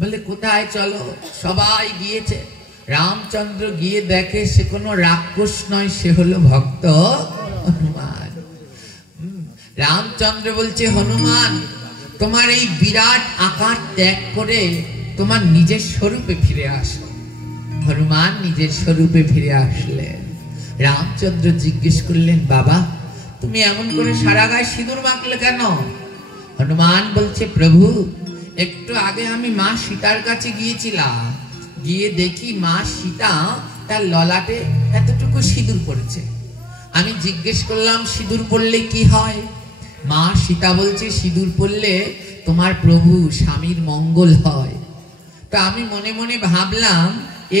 বলে কোথায় চলো, সবাই গিয়েছে। রামচন্দ্র গিয়ে দেখে সে কোনো রাক্ষস নয়, সে হলো ভক্ত হনুমান। রামচন্দ্র বলছে, হনুমান তোমার এই বিরাট আকার ত্যাগ করে তোমার নিজের স্বরূপে ফিরে আসো। হনুমান নিজের স্বরূপে ফিরে আসলেন। রামচন্দ্র জিজ্ঞেস করলেন, বাবা তুমি এমন করে সারা গায়ে সিঁদুর মাখলে কেন? হনুমান বলছে, প্রভু একটু আগে আমি মা সীতার কাছে গিয়েছিলাম, গিয়ে দেখি মা সীতা তার ললাটে এতটুকু সিঁদুর পড়েছে। আমি জিজ্ঞেস করলাম সিঁদুর পড়লে কি হয়? মা সীতা বলছে, সিঁদুর পড়লে তোমার প্রভু স্বামীর মঙ্গল হয়। তো আমি মনে মনে ভাবলাম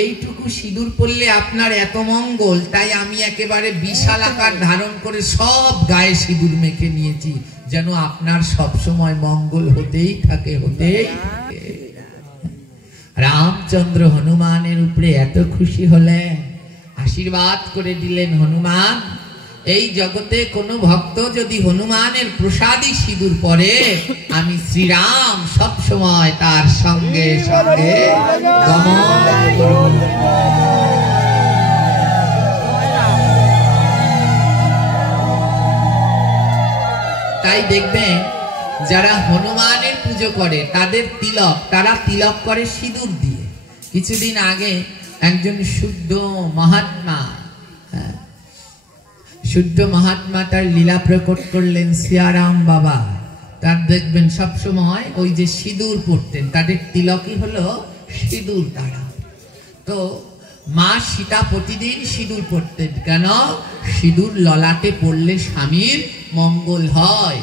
এইটুকু সিঁদুর পড়লে আপনার এত মঙ্গল, তাই আমি একেবারে বিশাল আকার ধারণ করে সব গায়ে সিঁদুর মেখে নিয়েছি, যেন আপনার সব সময় মঙ্গল হতেই থাকে, হতেই থাকে। রামচন্দ্র হনুমানের উপরে এত খুশি হলেন, আশীর্বাদ করে দিলেন, হনুমান এই জগতে কোনো ভক্ত যদি হনুমানের প্রসাদী সিঁদুর পরে, আমি শ্রীরাম সব সময় তার সঙ্গে সঙ্গে গমন করব। তাই দেখবেন যারা হনুমানের পুজো করে তাদের তিলক, তারা তিলক করে সিঁদুর দিয়ে। কিছুদিন আগে একজন শুদ্ধ মহাত্মা, শুদ্ধ মহাত্মা তার লীলা প্রকট করলেন, সিয়ারাম বাবা। তার দেখবেন সবসময় ওই যে সিঁদুর পড়তেন, তাদের তিলকই হলো সিঁদুর তারা। তো মা সীতা প্রতিদিন সিঁদুর পড়তেন, কেন? সিঁদুর ললাটে পড়লে স্বামীর মঙ্গল হয়।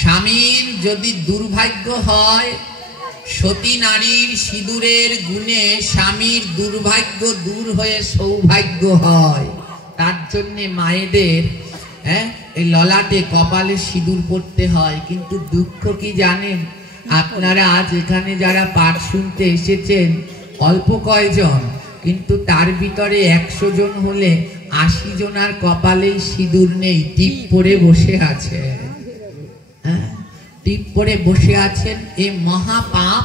স্বামীর যদি দুর্ভাগ্য হয়, সতী নারীর সিঁদুরের গুণে স্বামীর দুর্ভাগ্য দূর হয়ে সৌভাগ্য হয়। তার জন্য মায়েদের এই ললাটে কপালে সিঁদুর পড়তে হয়। কিন্তু দুঃখ কি জানেন আপনারা? আজ এখানে যারা পাঠ শুনতে এসেছেন অল্প কয়জন, কিন্তু তার ভিতরে 100 জন হলে 80 জনার কপালেই সিঁদুর নেই, টিপ পরে বসে আছে। টিপ পরে বসে আছেন। এ মহা পাপ,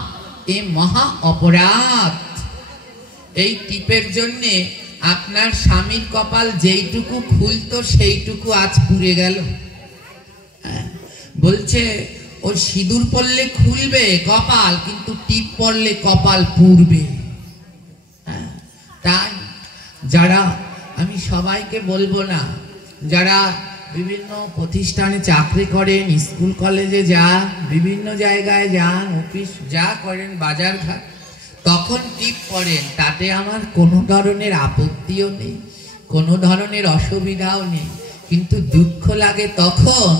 এ মহা অপরাধ। এই টিপের জন্যে আপনার স্বামীর কপাল যেইটুকু খুলতো সেইটুকু আজ পুড়ে গেল। বলছে ও সিঁদুর পড়লে খুলবে কপাল, কিন্তু টিপ পড়লে কপাল পুড়বে। তাই যারা, আমি সবাইকে বলবো না, যারা বিভিন্ন প্রতিষ্ঠানে চাকরি করেন, স্কুল কলেজে যান, বিভিন্ন জায়গায় যান, অফিস যা করেন, বাজার ঘাট, তখন টিপ পড়েন, তাতে আমার কোনো ধরনের আপত্তিও নেই, কোনো ধরনের অসুবিধাও নেই। কিন্তু দুঃখ লাগে তখন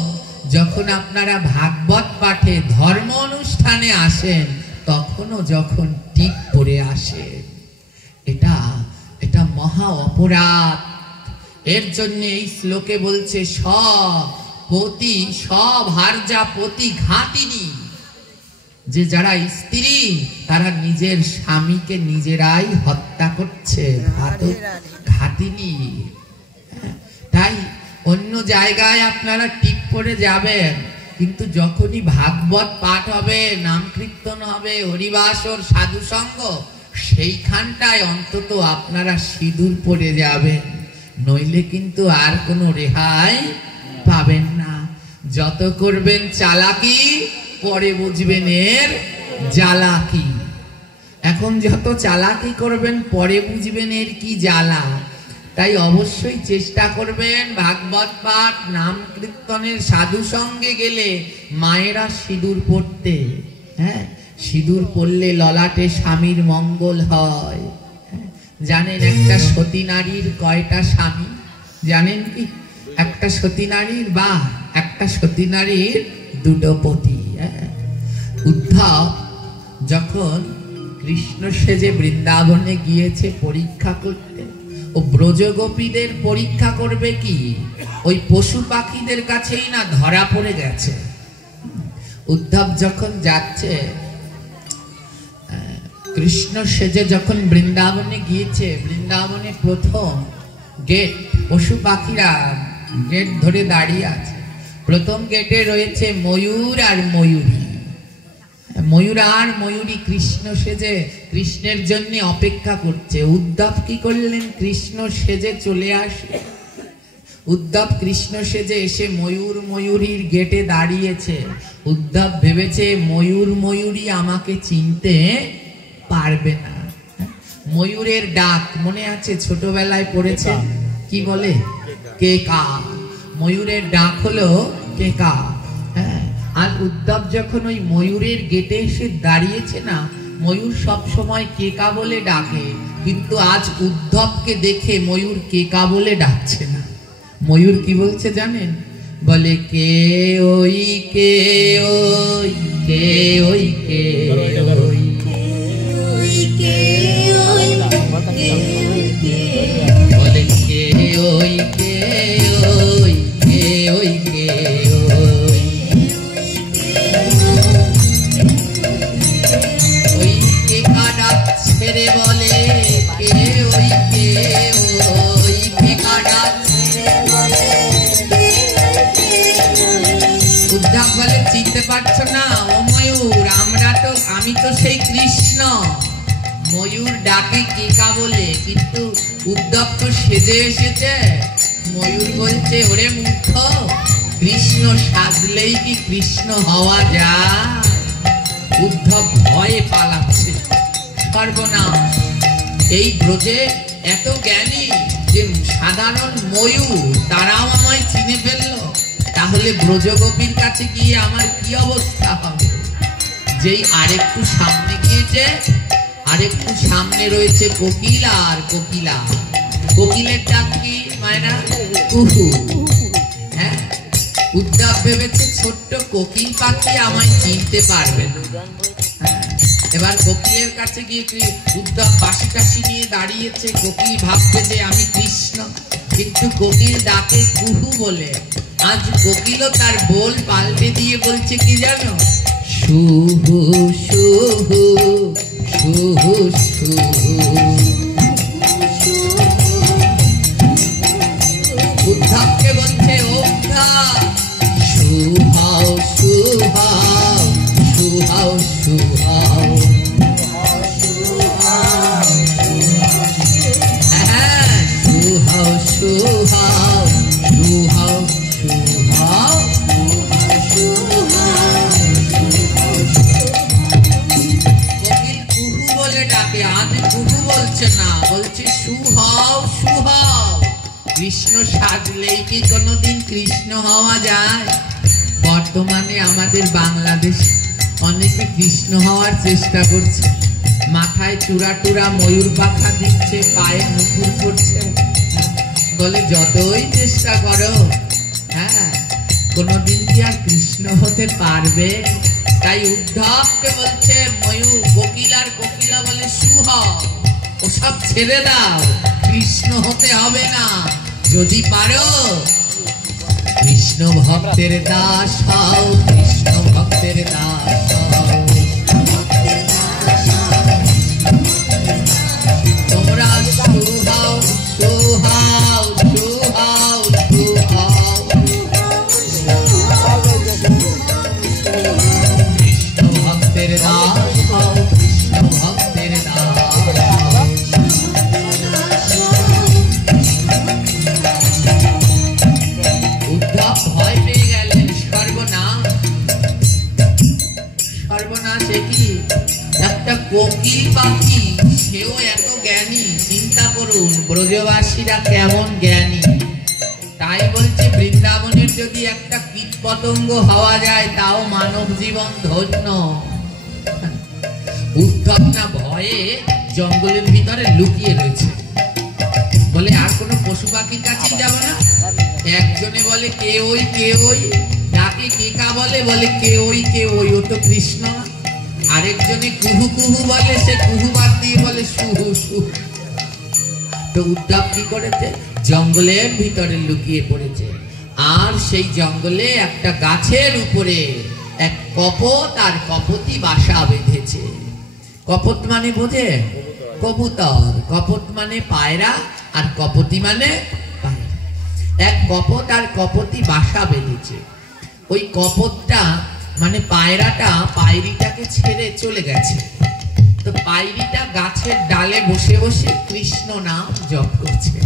যখন আপনারা ভাগবত পাঠে ধর্ম অনুষ্ঠানে আসেন, তখনও যখন টিপ পড়ে আসেন, এটা মহা অপরাধ। এর জন্য এই শ্লোকে বলছে সব হারজা পতি ঘাতিনি, যে যারা স্ত্রী তারা নিজের স্বামীকে নিজেরাই হত্যা করছে, ঘাতিনি। তাই অন্য জায়গায় আপনারা টিপ পড়ে যাবেন, কিন্তু যখনই ভাগবত পাঠ হবে, নাম কীর্তন হবে, হরিবাসর সাধু সঙ্গ, সেইখানটায় অন্তত আপনারা সিঁদুর পড়ে যাবেন, নইলে কিন্তু আর কোনো রেহাই পাবেন না। যত করবেন চালাকি, পরে বুঝবেন এর জ্বালা কি। এখন যত চালাকি করবেন পরে বুঝবেন এর কি জ্বালা। তাই অবশ্যই চেষ্টা করবেন ভাগবত পাঠ, নাম কীর্তনের সাধু সঙ্গে গেলে মায়েরা সিঁদুর পড়তে। সিঁদুর পড়লে ললাটে স্বামীর মঙ্গল হয়। জানেন একটা সতী নারীর কয়টা স্বামী জানেন কি? একটা সতী নারীর একটা সতী নারীর 2টো পতি। উদ্ধব যখন কৃষ্ণ সেজে বৃন্দাবনে গিয়েছে পরীক্ষা করতে, ও ব্রজগোপীদের পরীক্ষা করবে কি ওই পশু পাখিদের কাছেই না ধরা পড়ে গেছে। উদ্ধব যখন যাচ্ছে, কৃষ্ণ সেজে যখন বৃন্দাবনে গিয়েছে, বৃন্দাবনে প্রথম গেট, পশু পাখিরা গেট ধরে দাঁড়িয়ে আছে। প্রথম গেটে রয়েছে ময়ূর আর ময়ূরী। ময়ূর আর ময়ূরী কৃষ্ণ সেজে কৃষ্ণের জন্য অপেক্ষা করছে। উদ্ধব কি করলেন? কৃষ্ণ সেজে চলে আসে। উদ্ধব কৃষ্ণ সেজে এসে ময়ূর ময়ূরীর গেটে দাঁড়িয়েছে। উদ্ধব ভেবেছে ময়ূর ময়ূরী আমাকে চিনতে পারবে না। ময়ূরের ডাক মনে আছে, ছোটবেলায় পড়েছে, কি বলে? কেকা। ময়ূরের ডাক হলো কেকা। হ্যাঁ, আর উদ্ধব যখন ওই ময়ূরের গেটে এসে দাঁড়িয়েছে না, ময়ূর সব সময় কেকা বলে ডাকে, কিন্তু আজ উদ্ধবকে দেখে ময়ূর কেকা বলে ডাকছে না। ময়ূর কি বলছে জানেন? বলে কে ওই কে ওই কে ওই কে ওই বলে কে ওই কে ওই কে ওই কে ওই ওই কেকা ডাকছে রে, বলে কে ওই কে ওই কেকা ডাকছে। উদ্ধব বলে চিনতে পারছো না? ও ময়ূর, আমি তো সেই কৃষ্ণ। ময়ূর ডাকে কেকা বলে, কিন্তু উদ্ধব তো সেজে এসেছে। ময়ূর বলছে ওরে মূর্খ, কৃষ্ণ সাজলেই কি কৃষ্ণ হওয়া যায়? উদ্ধব ভয়ে পালাচ্ছে। সর্বনাশ, এই ব্রজে এত জ্ঞানী যে সাধারণ ময়ূর তারাও আমায় চিনে ফেললো, তাহলে ব্রজগোপীর কাছে গিয়ে আমার কি অবস্থা হবে? যেই আরেকটু সামনে গিয়েছে, আরেকটু সামনে রয়েছে কোকিল আর কোকিলা। কোকিলের ডাক কি মায়েরা? কুহু। হ্যাঁ, উদ্ধব ভেবেছে ছোট্ট কোকিল পাখি আমায় চিনতে পারবে না। এবার কোকিলের কাছে গিয়ে উদ্ধব বাঁশি টাশি নিয়ে দাঁড়িয়েছে। কোকিল ভাববে যে আমি কৃষ্ণ, কিন্তু কোকিল ডাকে কুহু বলে। আজ কোকিলও তার বোল পাল্টে দিয়ে বলছে কি জানো? শুহু শুহু শুহু শুহু। উদ্ধবকে বলছে উদ্ধব সুহাও সুহাও সুহাও সুহাও। হ্যাঁ, সুহাও সুহাও সুহাও সুহাও। কোকিল কুহু বলে ডাকে, আজ কুহু বলছে না, বলছে সুহাও সুহাও। কৃষ্ণ সাজলেই কি কোনোদিন কৃষ্ণ হওয়া যায়? বর্তমানে আমাদের বাংলাদেশ অনেকে কৃষ্ণ হওয়ার চেষ্টা করছে। মাথায় চূড়া টুরা ময়ূর পাখা দিচ্ছে, পায়ে নুপুর করছে, বলে যতই চেষ্টা করো, হ্যাঁ, কোনোদিন কি আর কৃষ্ণ হতে পারবে? তাই উদ্ধবকে বলছে ময়ূর, কোকিল আর কোকিলা বলে সুহাও, ওসব ছেড়ে দাও, কৃষ্ণ হতে হবে না। যদি পারো কৃষ্ণ ভক্তের দাস হও, কৃষ্ণ ভক্তের দাস হও। তোমরা সুহাও সুহাও সুহাও সুহাও। কৃষ্ণ ভক্তের দাস হও, কৃষ্ণ ভক্তের দাস হও। উদ্ধব ভয় পেয়ে গেলেন। সর্বনাশ, সর্বনাশ, কি একটা কোকিল পাখি, সেও এত জ্ঞানী। চিন্তা করুন ব্রজবাসীরা কেমন জ্ঞানী। তাই বলছে বৃন্দাবনের যদি একটা কীট পতঙ্গ হওয়া যায়, তাও মানব জীবন ধন্য। উদ্ধব না ভয়ে জঙ্গলের ভিতরে লুকিয়ে রয়েছে, বলে আর কোনো পশু পাখির কাছেই যাব না। একজনে বলে কে ওই কে ওই, ডাকে কেকা বলে, বলে কে ওই কে ওই, ও তো কৃষ্ণ। আরেকজনে কুহু কুহু বলে, সে কুহু বাদ দিয়ে বলে সুহু সুহু। তো উদ্ধব কি করেছে? জঙ্গলের ভিতরে লুকিয়ে পড়েছে। আর সেই জঙ্গলে একটা গাছের উপরে এক কপোত আর কপোতি বাসা বেঁধেছে। কপোত মানে বোঝে? কবুতর। কপোত মানে পায়রা, আর কপোতি মানে পায়রা। এক কপোত আর কপোতি বাসা বেঁধেছে। ওই কপোতটা মানে পায়রাটা পায়রিটাকে ছেড়ে চলে গেছে। তো পায়রিটা গাছের ডালে বসে বসে কৃষ্ণ নাম জপ করছে।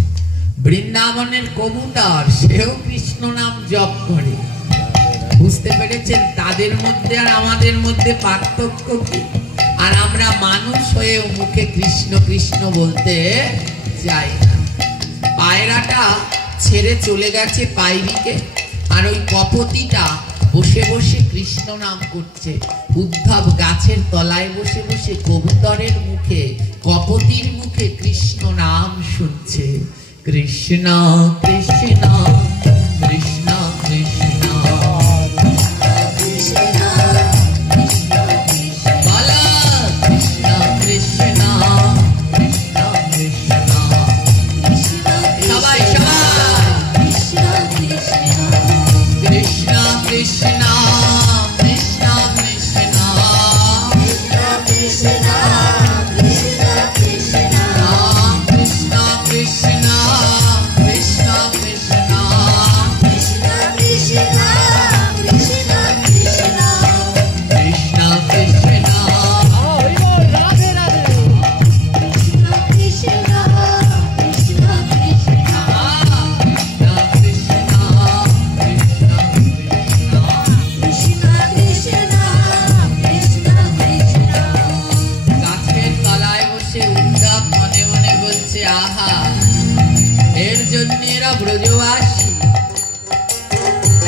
বৃন্দাবনের কবুতর সেও কৃষ্ণ নাম জপ করে। বুঝতে পেরেছেন তাদের মধ্যে আর আমাদের মধ্যে পার্থক্য কি? আর আমরা মানুষ হয়েও মুখে কৃষ্ণ কৃষ্ণ বলতে যাই না। পায়রাটা ছেড়ে চলে গেছে পায়রিকে, আর ওই কপতিটা বসে বসে কৃষ্ণ নাম করছে। উদ্ধব গাছের তলায় বসে বসে কবুতরের মুখে, কপতির মুখে কৃষ্ণ নাম শুনছে। কৃষ্ণ কৃষ্ণ কৃষ্ণ কৃষ্ণ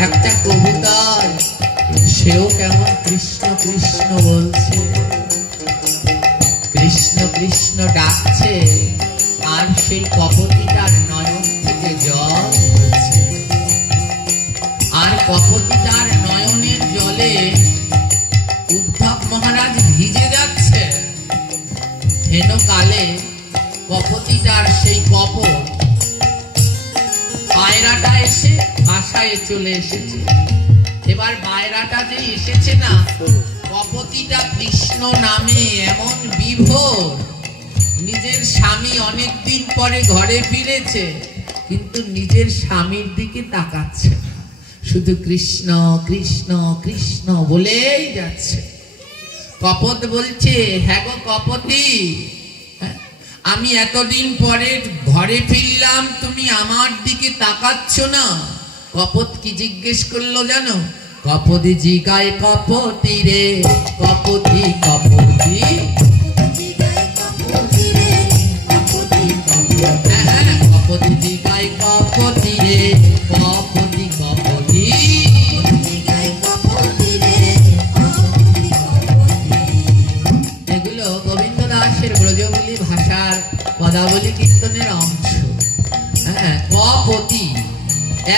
একটা কবুতর সেও কেমন কৃষ্ণ কৃষ্ণ বলছে, কৃষ্ণ কৃষ্ণ ডাকছে, আর সেই কপতিটার নয়ন থেকে জল পড়ছে। আর কপতিটার নয়নের জলে উদ্ধব মহারাজ ভিজে যাচ্ছে। হেন কালে কপতিটার সেই কপট পায়রাটা এসে বাসায় চলে এসেছে। এবার পায়রাটা যে এসেছে না, কপতিটা কৃষ্ণ নামে এমন বিভোর, নিজের স্বামী অনেকদিন পরে ঘরে ফিরেছে কিন্তু নিজের স্বামীর দিকে তাকাচ্ছে না, শুধু কৃষ্ণ কৃষ্ণ কৃষ্ণ বলেই যাচ্ছে। কপত বলছে, হ্যাঁ গো কপতি, আমি এতদিন পরে ঘরে ফিরলাম, তুমি আমার দিকে তাকাচ্ছ না। কপত কি জিজ্ঞেস করলো জানো? কপতি জিগায় কপতি রে, কপতি কপতি, কপতি জিগায় কপতি রে, কপতি কপতি। এগুলো গোবিন্দ দাসের ব্রজবুলি ভাষার পদাবলী কীর্তনের অংশ। হ্যাঁ, কপতি,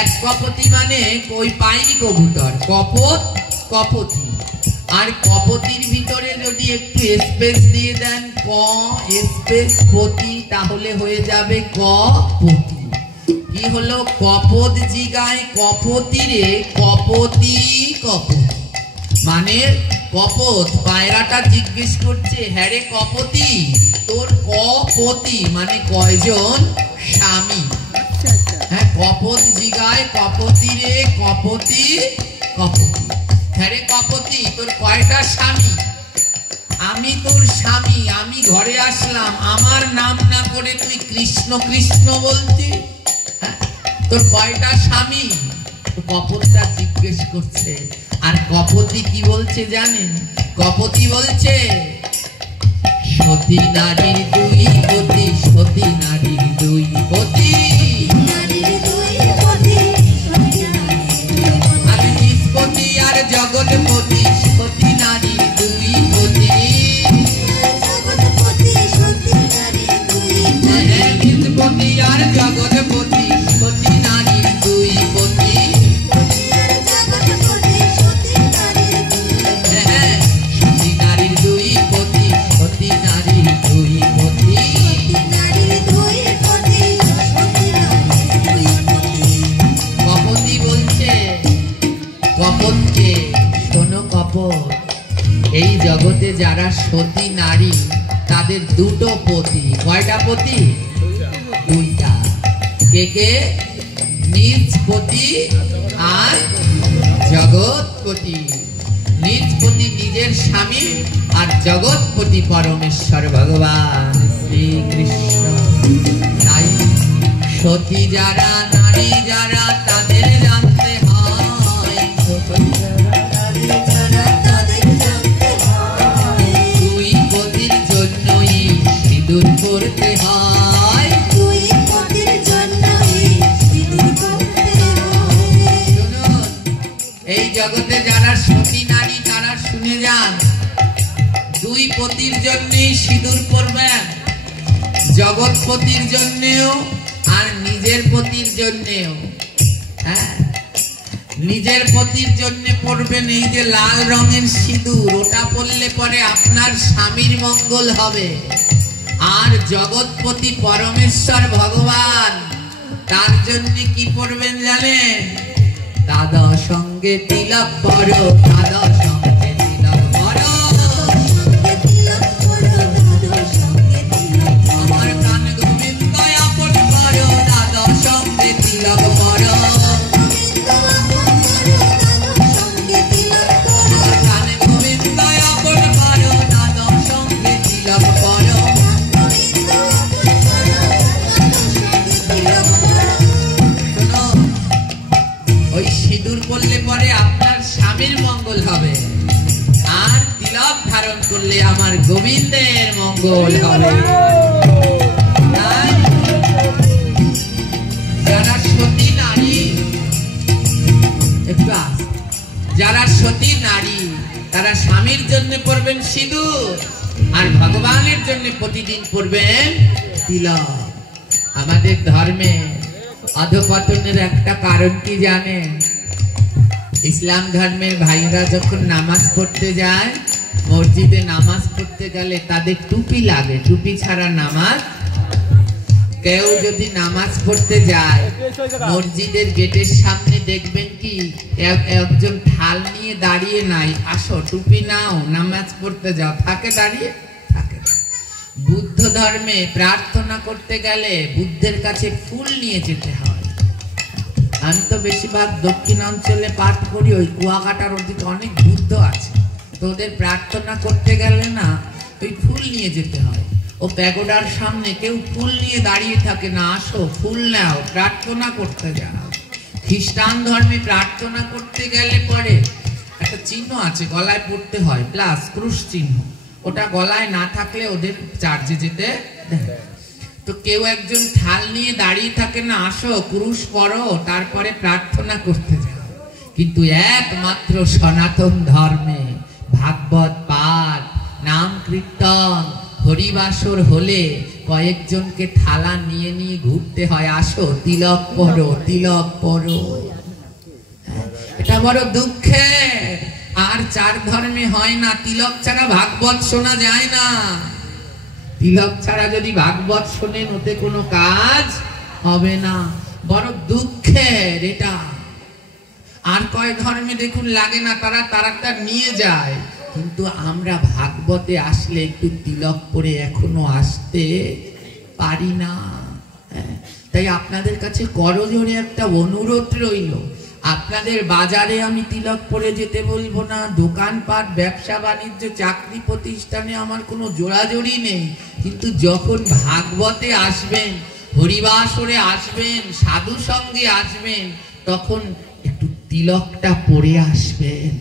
এক কপতি মানে ওই পাইনি কবুতর, কপত কপতি। আর কপতির ভিতরে যদি একটু স্পেস দিয়ে দেন ক স্পেস পতি, তাহলে হয়ে যাবে কপতি। কি হলো? কপত জিগায় কপতি রে, কপতি কপতি। মানে কপত পায়রাটা জিজ্ঞেস করছে, হ্যাঁ রে কপতি, তোর কপতি মানে কয়জন স্বামী? হ্যাঁ, কপত জিগায় কপতি রে, কপতি কপতি। হ্যাঁ রে কপতি, তোর কয়টা স্বামী? আমি তোর স্বামী, আমি ঘরে আসলাম, আমার নাম না করে তুই কৃষ্ণ কৃষ্ণ বলছি? তোর কয়টা স্বামী? কপতটা জিজ্ঞেস করছে। আর কপতি কি বলছে জানেন? কপতি বলছে, সতী নারীর দুই পতি, সতী নারীর দুই পতি, আমি নিষ্পতি আর জগৎপতি, সতী নারীর দুই পতি, নিষ্পতি আর জগৎপতি, সতী নারীর দুই পতি। সতী নারীর দুই পতি, সতী নারীর দুই পতি। কপতি বলছে কপতকে, শোনো কপত, এই জগতে যারা সতী নারী তাদের দুটো পতি। কয়টা পতি? দুইটা। কে কে? নিজ পতি আর জগৎপতি। নিজ পতি নিজের স্বামী আর জগৎপতি পরমেশ্বর ভগবান শ্রীকৃষ্ণ। তাই সতী যারা, নারী যারা, তাদের জানতে হয় দুই পতির জন্যই সিঁদুর করতে হয়। শুনুন, এই জগতে যারা সতী নারী তারা শুনে যান, দুই পতির জন্যই সিঁদুর পরবেন, জগৎপতির জন্যেও আর নিজের পতির জন্যেও। হ্যাঁ, নিজের পতির জন্য পরবেন এই যে লাল রঙের সিঁদুর, ওটা পরলে পরে আপনার স্বামীর মঙ্গল হবে। আর জগৎপতি পরমেশ্বর ভগবান, তার জন্য কি পরবেন জানেন? দাদা সঙ্গে তিলক পরো, দাদা সঙ্গে তিলক পরো, আমার কান গোবিন্দ আপন করো, দাদা সঙ্গে তিলক পরো, আমার কান গোবিন্দ আপন করো, দাদা সঙ্গে তিলক পরো। শোনো, ওই সিঁদুর পরলে পরে আপনার স্বামীর মঙ্গল হবে, আর তিলক ধারণ করলে আমার গোবিন্দের মঙ্গল হবে। তাই যারা সতী নারী, একটু যারা সতী নারী তারা স্বামীর জন্য পরবেন সিঁদুর, আর ভগবানের জন্য প্রতিদিন পরবেন তিলক। আমাদের ধর্মে অধঃপতনের একটা কারণ কি জানেন? ইসলাম ধর্মের ভাইরা যখন নামাজ পড়তে যায়, মসজিদে নামাজ পড়তে গেলে তাদের টুপি লাগে, টুপি ছাড়া নামাজ। কেউ যদি নামাজ পড়তে যায়, মসজিদের গেটের সামনে দেখবেন কি একজন ঢাল নিয়ে দাঁড়িয়ে নাই, আসো টুপি নাও নামাজ পড়তে যাও, থাকে দাঁড়িয়ে থাকে। বুদ্ধ ধর্মে প্রার্থনা করতে গেলে বুদ্ধের কাছে ফুল নিয়ে যেতে হয়। আমি তো বেশিরভাগ দক্ষিণ অঞ্চলে পাঠ করি, ওই কুয়াকাটার ওদিকে অনেক বুদ্ধ আছে, তো ওদের প্রার্থনা করতে গেলে না ওই ফুল নিয়ে যেতে হয়। ও প্যাগোডার সামনে কেউ ফুল নিয়ে দাঁড়িয়ে থাকে না, আসো ফুল নাও প্রার্থনা করতে যাও। খ্রিস্টান ধর্মে প্রার্থনা করতে গেলে পরে একটা চিহ্ন আছে, গলায় পড়তে হয়, প্লাস ক্রুশ চিহ্ন, ওটা গলায় না থাকলে ওদের চার্চে যেতে দেয়। তো কেউ একজন থাল নিয়ে দাঁড়িয়ে থাকে না, আসো ক্রুশ পড়ো তারপরে প্রার্থনা করতে যাও। কিন্তু একমাত্র সনাতন ধর্মে ভাগবত পাঠ, নাম কীর্তন, হরিবাসর হলে কয়েকজনকে থালা নিয়ে নিয়ে ঘুরতে হয়, আসো তিলক পড়ো, তিলক পড়ো। এটা বড় দুঃখের। আর চার ধর্মে হয় না, তিলক ছাড়া ভাগবত শোনা যায় না। তিলক ছাড়া যদি ভাগবত শোনেন ওতে কোনো কাজ হবে না, বড় দুঃখের এটা। আর কয় ধর্মে দেখুন লাগে না, তারা তারাটা নিয়ে যায়, কিন্তু আমরা ভাগবতে আসলে একটু তিলক পরে এখনো আসতে পারি না। তাই আপনাদের কাছে করজোড়ে একটা অনুরোধ রইল, আপনাদের বাজারে আমি তিলক পরে যেতে বলবো না, দোকানপাট, ব্যবসা বাণিজ্য, চাকরি প্রতিষ্ঠানে আমার কোনো জোড়াজোড়ি নেই, কিন্তু যখন ভাগবতে আসবেন, হরিবাসরে আসবেন, সাধু সঙ্গে আসবেন, তখন একটু তিলকটা পরে আসবেন।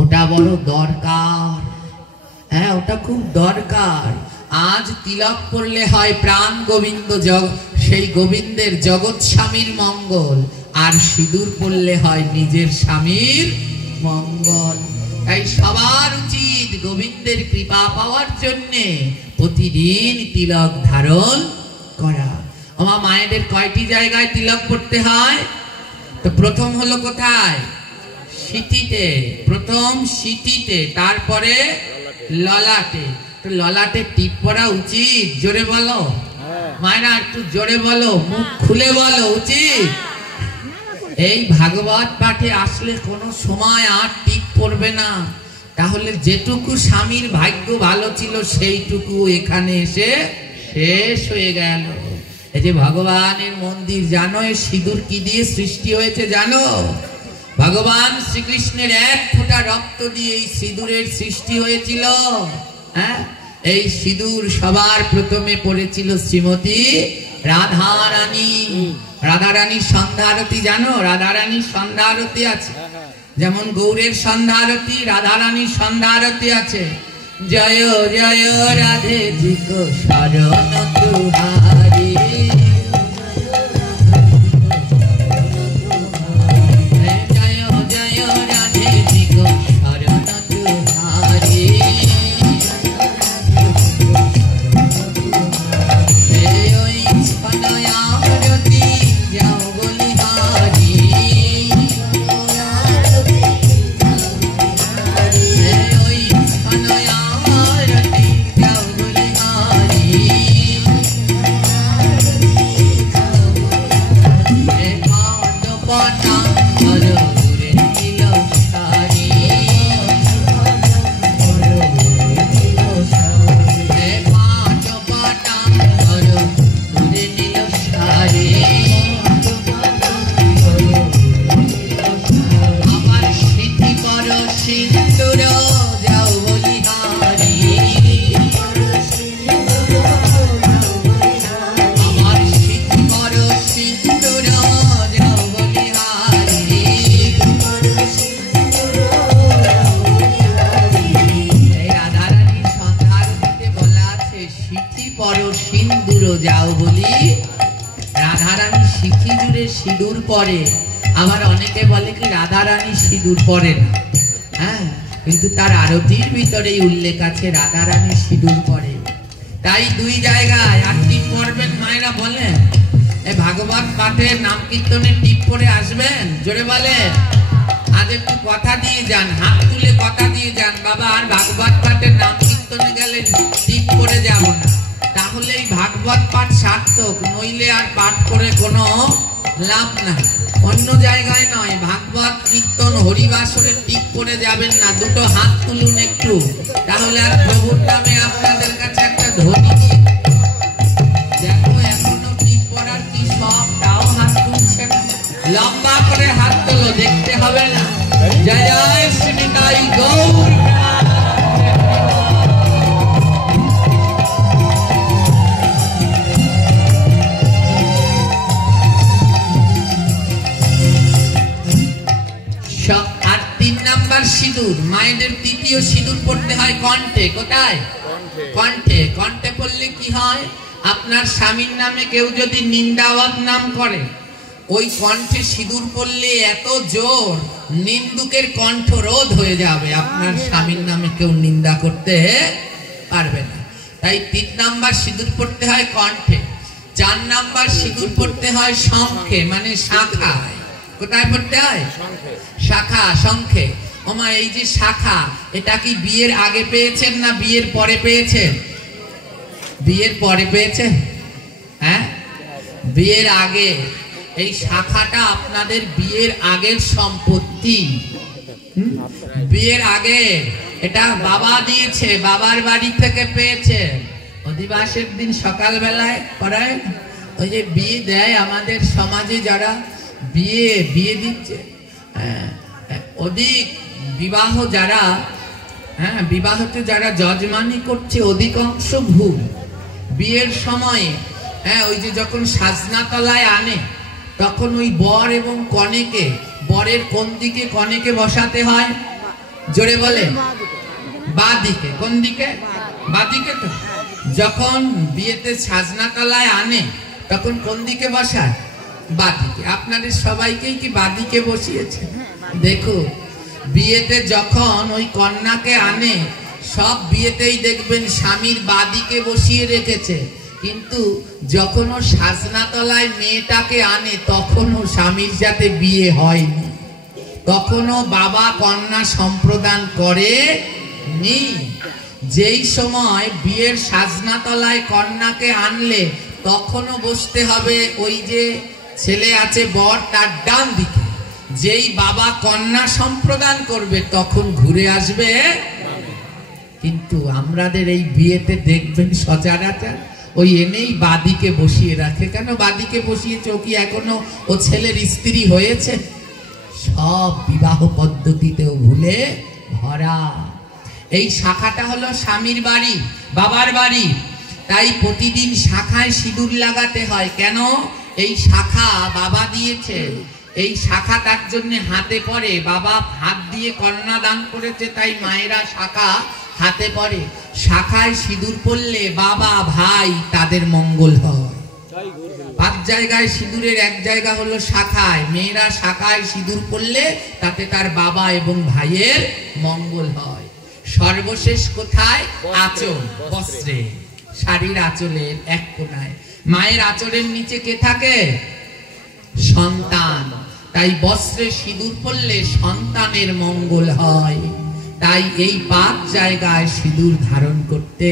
ওটা বড় দরকার। হ্যাঁ, ওটা খুব দরকার। আজ তিলক পড়লে হয় প্রাণ গোবিন্দ, সেই গোবিন্দের জগৎ স্বামীর মঙ্গল, আর সিঁদুর পড়লে হয় নিজের স্বামীর মঙ্গল। তাই সবার উচিত গোবিন্দের কৃপা পাওয়ার জন্যে প্রতিদিন তিলক ধারণ করা। আমার মায়েদের কয়টি জায়গায় তিলক পড়তে হয়? তো প্রথম হলো কোথায়? সিটিতে। প্রথম সিটিতে, তারপরে ললাটে। তো ললাটে টিপ পরা উচিত? জোরে বলো মায়েরা, একটু জোরে বলো, মুখ খুলে বলো, উচিত? এই ভাগবত পাঠে আসলে কোনো সময় আর টিপ পড়বে না, তাহলে যেটুকু স্বামীর ভাগ্য ভালো ছিল সেইটুকু এখানে এসে শেষ হয়ে গেল। এই যে ভগবানের মন্দির, জানো এ সিঁদুর কি দিয়ে সৃষ্টি হয়েছে জানো? ভগবান শ্রীকৃষ্ণের এক ফোঁটা রক্ত দিয়ে এই সিঁদুরের সৃষ্টি হয়েছিল। হ্যাঁ, এই সিঁদুর সবার প্রথমে পড়েছিল শ্রীমতী রাধারানী। রাধারানীর সন্ধ্যা আরতি জানো? রাধারানীর সন্ধ্যা আরতি আছে, যেমন গৌরের সন্ধ্যা আরতি, রাধারানীর সন্ধ্যা আরতি আছে। জয় জয় রাধে জিক শরণ তুহারি, জয় জয় রাধে জিক শরণ তুহারি, ওই ছনয়া আরতি যাও বলিহারি, ওই ছনয়া আরতি যাও বলিহারি, পটা হরে নীল সারি, পটা হরে নীল সারি, আমার স্মৃতি পর সিন্দুর যাও বলিহারি, আমার স্মৃতি পর সিন্দুর যাও বলিহারি। এই রাধারানীর সন্ধ্যা আরতিতে বলা আছে সিঁথি পর সিন্দুর যাও বলি। রাধারানী সিঁথি জুড়ে সিঁদুর পরে। আবার অনেকে বলে কি রাধারানী সিঁদুর পরে না, হ্যাঁ, কিন্তু তার আরতির ভিতরেই উল্লেখ আছে রাধারানী সিঁদুর পরে। তাই দুই জায়গায় আর টিপ পড়বেন মায়েরা বলেন, এই ভাগবত পাঠের নাম কীর্তনের টিপ পড়ে আসবেন, জোরে বলেন। আজ একটু কথা দিয়ে যান, হাত তুলে কথা দিয়ে যান, বাবা আর ভাগবত পাঠের নাম কীর্তনে গেলে টিপ পড়ে যাব না। তাহলে এই ভাগবত পাঠ সার্থক, নইলে আর পাঠ করে কোনো লাভ নাই। অন্য জায়গায় নয়, ভাগবত কীর্তন হরিবাসরের টিপ পড়ে যাবেন না। দুটো হাত তুলুন একটু, তাহলে আর প্রভুর নামে আপনাদের কাছে একটা ধ্বনি দিয়ে দেখো এখনো টিপ পড়ার কি সব, তাও হাত তুলছেন। লম্বা করে হাত তুলো, দেখতে হবে না। জয় জয় শ্রী নিতাই গৌর। আর 3 নাম্বার সিঁদুর, মায়েদের তৃতীয় সিঁদুর পড়তে হয় কণ্ঠে। কোথায়? কণ্ঠে। কণ্ঠে পড়লে কি হয়? আপনার স্বামীর নামে কেউ যদি নিন্দাবাদ নাম করে, ওই কণ্ঠে সিঁদুর পড়লে এত জোর, নিন্দুকের কণ্ঠ রোধ হয়ে যাবে, আপনার স্বামীর নামে কেউ নিন্দা করতে পারবে না। তাই 3 নাম্বার সিঁদুর পড়তে হয় কণ্ঠে। 4 নাম্বার সিঁদুর পড়তে হয় শঙ্খে, মানে শাখায়। কোথায় পড়তে হয়? শাখা, শঙ্খে। ওমা, এই যে শাখা, এটা কি বিয়ের আগে পেয়েছেন না বিয়ের পরে পেয়েছেন? বিয়ের পরে পেয়েছেন? হ্যাঁ, বিয়ের আগে। এই শাখাটা আপনাদের বিয়ের আগের সম্পত্তি। বিয়ের আগে এটা বাবা দিয়েছে, বাবার বাড়ি থেকে পেয়েছে। অধিবাসের দিন সকালবেলায় পড়ায় ওই যে বিয়ে দেয় আমাদের সমাজে, যারা বিয়ে দিচ্ছে, অধিক বিবাহ যারা, হ্যাঁ, বিবাহতে যারা যজমানি করছে অধিকাংশ ভুল। বিয়ের সময়ে, হ্যাঁ, ওই যে যখন সাজনাতলায় আনে, তখন ওই বর এবং কনেকে, বরের কোন দিকে কনেকে বসাতে হয়? জোরে বলে। বাঁ দিকে। কোন দিকে? বাঁ দিকে। তো যখন বিয়েতে সাজনাতলায় আনে, তখন কোন দিকে বসায়? বাঁ দিকে। আপনাদের সবাইকেই কি বাঁ দিকে বসিয়েছে? দেখো, বিয়েতে যখন ওই কন্যাকে আনে, সব বিয়েতেই দেখবেন স্বামীর বাঁ দিকে বসিয়ে রেখেছে, কিন্তু যখন ও সাজনাতলায় মেয়েটাকে আনে, তখনও স্বামীর সাথে বিয়ে হয়নি, তখনও বাবা কন্যা সম্প্রদান করেনি। যেই সময় বিয়ের সাজনাতলায় কন্যাকে আনলে, তখনও বসতে হবে ওই যে ছেলে আছে বর, তার ডান দিকে। যেই বাবা কন্যা সম্প্রদান করবে, তখন ঘুরে আসবে। কিন্তু আমাদের এই বিয়েতে দেখবেন সচরাচর ওই এনেই বাদিকে বসিয়ে রাখে। কেন বাদিকে বসিয়েছে? ও কি এখনো ও ছেলের স্ত্রী হয়েছে? সব বিবাহ পদ্ধতিতেও ভুলে ভরা। এই শাখাটা হলো স্বামীর বাড়ি, বাবার বাড়ি, তাই প্রতিদিন শাখায় সিঁদুর লাগাতে হয়। কেন? এই শাখা বাবা দিয়েছে, এই শাখা তার জন্য হাতে পড়ে, বাবা হাত দিয়ে কন্যা দান করেছে, তাই মায়েরা শাখা হাতে পড়ে। শাখায় সিঁদুর পড়লে বাবা ভাই তাদের মঙ্গল হয়। 5 জায়গায় সিঁদুরের এক জায়গা হলো শাখায়। মেয়েরা শাখায় সিঁদুর পড়লে তাতে তার বাবা এবং ভাইয়ের মঙ্গল হয়। সর্বশেষ কোথায়? আঁচল, বস্ত্রে, শাড়ির আঁচলের এক কোণায়। মায়ের আঁচলের নিচে কে থাকে? সন্তান। তাই বস্ত্রে সিঁদুর পড়লে সন্তানের মঙ্গল হয়। তাই এই 5 জায়গায় সিঁদুর ধারণ করতে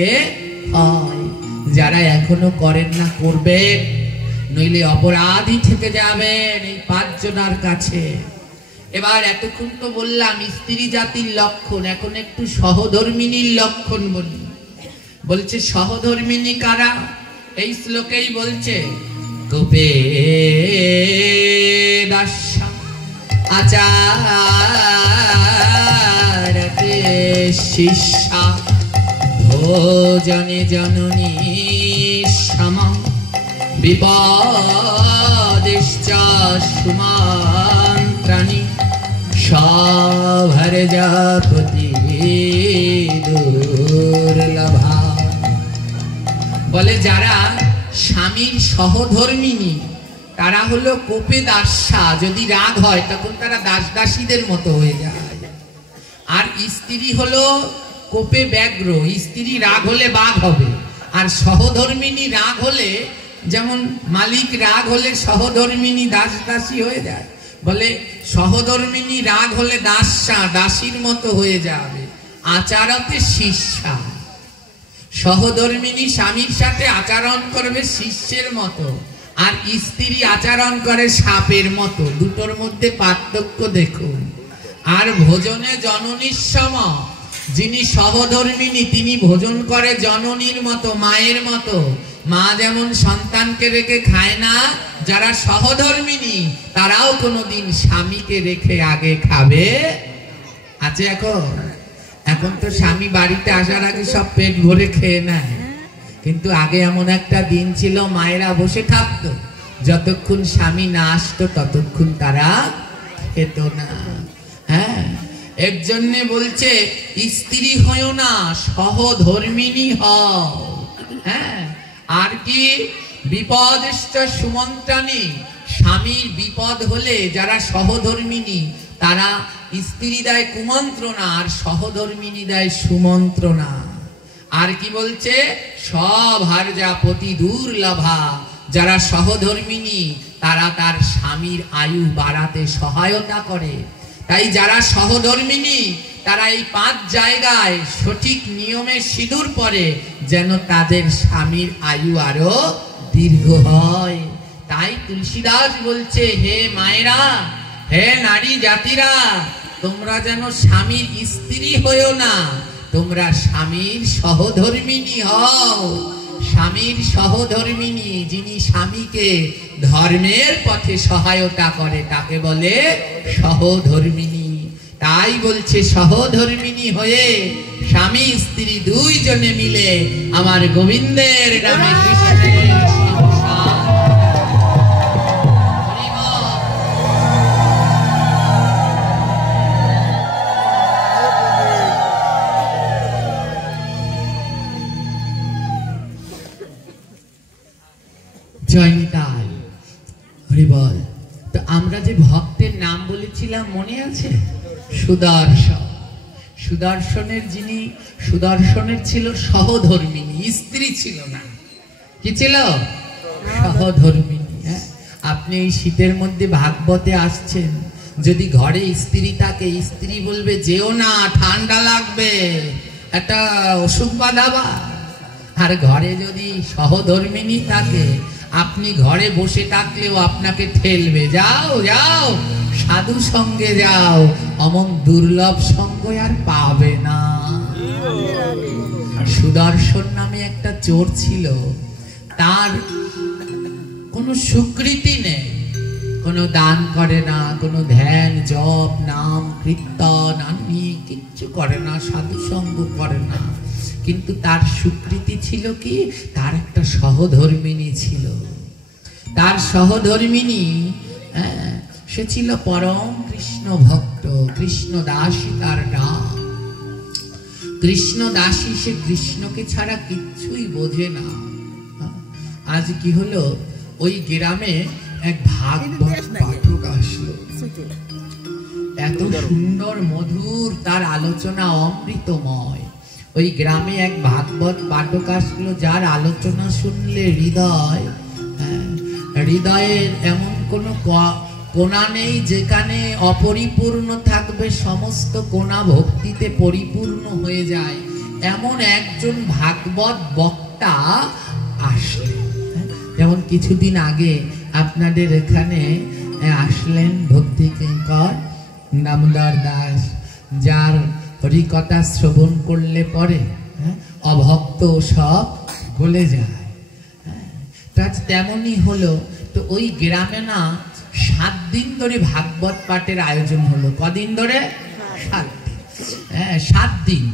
হয়। যারা এখনো করেন না করবেন, নইলে অপরাধী থেকে যাবেন এই 5 জনার কাছে। এবার এতক্ষণ তো বললাম স্ত্রী জাতির লক্ষণ, এখন একটু সহধর্মিনীর লক্ষণ বলি। বলছে সহধর্মিনী কারা? এই শ্লোকেই বলছে, গোপে দাস্যা আচারতে শিষ্যা ভোজনে জননী সমম বিপদেশ্চ সুমন্ত্রাণি সভর্যাপতি দুর্লভা। বলে যারা স্বামীর সহধর্মিনী তারা হলো কোপে দাস্যা। যদি রাগ হয় তখন তারা দাস দাসীদের মতো হয়ে যায়। আর স্ত্রী হলো কোপে ব্যাঘ্র, স্ত্রী রাগ হলে বাঘ হবে। আর সহধর্মিনী রাগ হলে, যেমন মালিক রাগ হলে সহধর্মিনী দাস দাসী হয়ে যায়, বলে সহধর্মিনী রাগ হলে দাস্যা, দাসীর মতো হয়ে যাবে। আচারতে শিষ্যা, সহধর্মিনী স্বামীর সাথে আচরণ করবে শিষ্যের মতো, আর স্ত্রী আচরণ করে সাপের মতো। দুটোর মধ্যে পার্থক্য দেখুন। আর ভোজনে জননীর সম, যিনি সহধর্মিনী তিনি ভোজন করে জননীর মতো, মায়ের মতো। মা যেমন সন্তানকে রেখে খায় না, যারা সহধর্মিনী তারাও কোনোদিন স্বামীকে রেখে আগে খাবে। আছে এখন তো স্বামী বাড়িতে আসার আগে সব পেট ভরে খেয়ে নেয়, কিন্তু আগে এমন একটা দিন ছিল মায়েরা বসে থাকতো, যতক্ষণ স্বামী না আসতো ততক্ষণ তারা খেত না। হ্যাঁ, এর জন্য বলছে স্ত্রী হও না, সহধর্মিনী হও। হ্যাঁ, আর কি? বিপদেশ্চ সুমন্ত্রাণি, স্বামীর বিপদ হলে যারা সহধর্মিনী তারা, স্ত্রী দেয় কুমন্ত্রণা আর সহধর্মিনী দেয় সুমন্ত্রণা। আর কি বলছে? সভর্যাপতি দুর্লভা, যারা সহধর্মিনী তারা তার স্বামীর আয়ু বাড়াতে সহায়তা করে। তাই যারা সহধর্মিনী তারা এই 5 জায়গায় সঠিক নিয়মে সিঁদুর পরে, যেন তাদের স্বামীর আয়ু আরো দীর্ঘ হয়। তাই তুলসীদাস বলছে, হে মায়েরা, হে নারী জাতিরা, তোমরা যেন স্বামীর স্ত্রী হইও না, তোমরা স্বামীর সহধর্মিনী হও। স্বামীর সহধর্মিনী, যিনি স্বামীকে ধর্মের পথে সহায়তা করে, তাকে বলে সহধর্মিনী। তাই বলছে সহধর্মিনী হয়ে স্বামী স্ত্রী 2 জনে মিলে আমার গোবিন্দের নামে কৃষ্ণের সংসার। জয় নিতাই, হরি বল। তো আমরা যে ভক্তের নাম বলেছিলাম মনে আছে? সুদর্শন। সুদর্শনের যিনি, সুদর্শনের ছিল সহধর্মিনী, স্ত্রী ছিল না। কি ছিল? সহধর্মিনী। হ্যাঁ, আপনি এই শীতের মধ্যে ভাগবতে আসছেন, যদি ঘরে স্ত্রী থাকে, স্ত্রী বলবে যেও না, ঠান্ডা লাগবে, একটা অসুখ বাঁধাবা। আর ঘরে যদি সহধর্মিনী থাকে, আপনি ঘরে বসে থাকলেও আপনাকে ঠেলবে, যাও যাও সাধু সঙ্গে যাও, অমন দুর্লভ সঙ্গ আর পাবে না। সুদর্শন নামে একটা চোর ছিল, তার কোনো সুকৃতি নেই, কোনো দান করে না, কোনো ধ্যান জপ নাম কীর্তন আনি কিচ্ছু করে না, সাধু সঙ্গ করে না, কিন্তু তার স্বীকৃতি ছিল কি, তার একটা সহধর্মিণী ছিল। তার সহধর্মিণী সে ছিল পরম কৃষ্ণ ভক্ত, কৃষ্ণ দাসী তার নাম। কৃষ্ণ দাসী, সে কৃষ্ণকে ছাড়া কিচ্ছুই বোঝে না। আজ কি হলো, ওই গ্রামে এক ভাগবত পাঠক আসলো, এত সুন্দর মধুর তার আলোচনা, অমৃতময়। ওই গ্রামে এক ভাগবত পাঠক আসলো, যার আলোচনা শুনলে হৃদয়ের এমন কোনো কোণা নেই যেখানে অপরিপূর্ণ থাকবে, সমস্ত কোণা ভক্তিতে পরিপূর্ণ হয়ে যায়, এমন একজন ভাগবত বক্তা আসলেন। যেমন কিছুদিন আগে আপনাদের এখানে আসলেন ভক্তি কিঙ্কর দামোদর দাস, যার হরিকথা শ্রবণ করলে পরে অভক্ত সব গলে যায়। তেমনই হলো। তো ওই গ্রামে না 7 দিন ধরে ভাগবত পাঠের আয়োজন হলো। কদিন ধরে? 7 দিন। 7 দিন।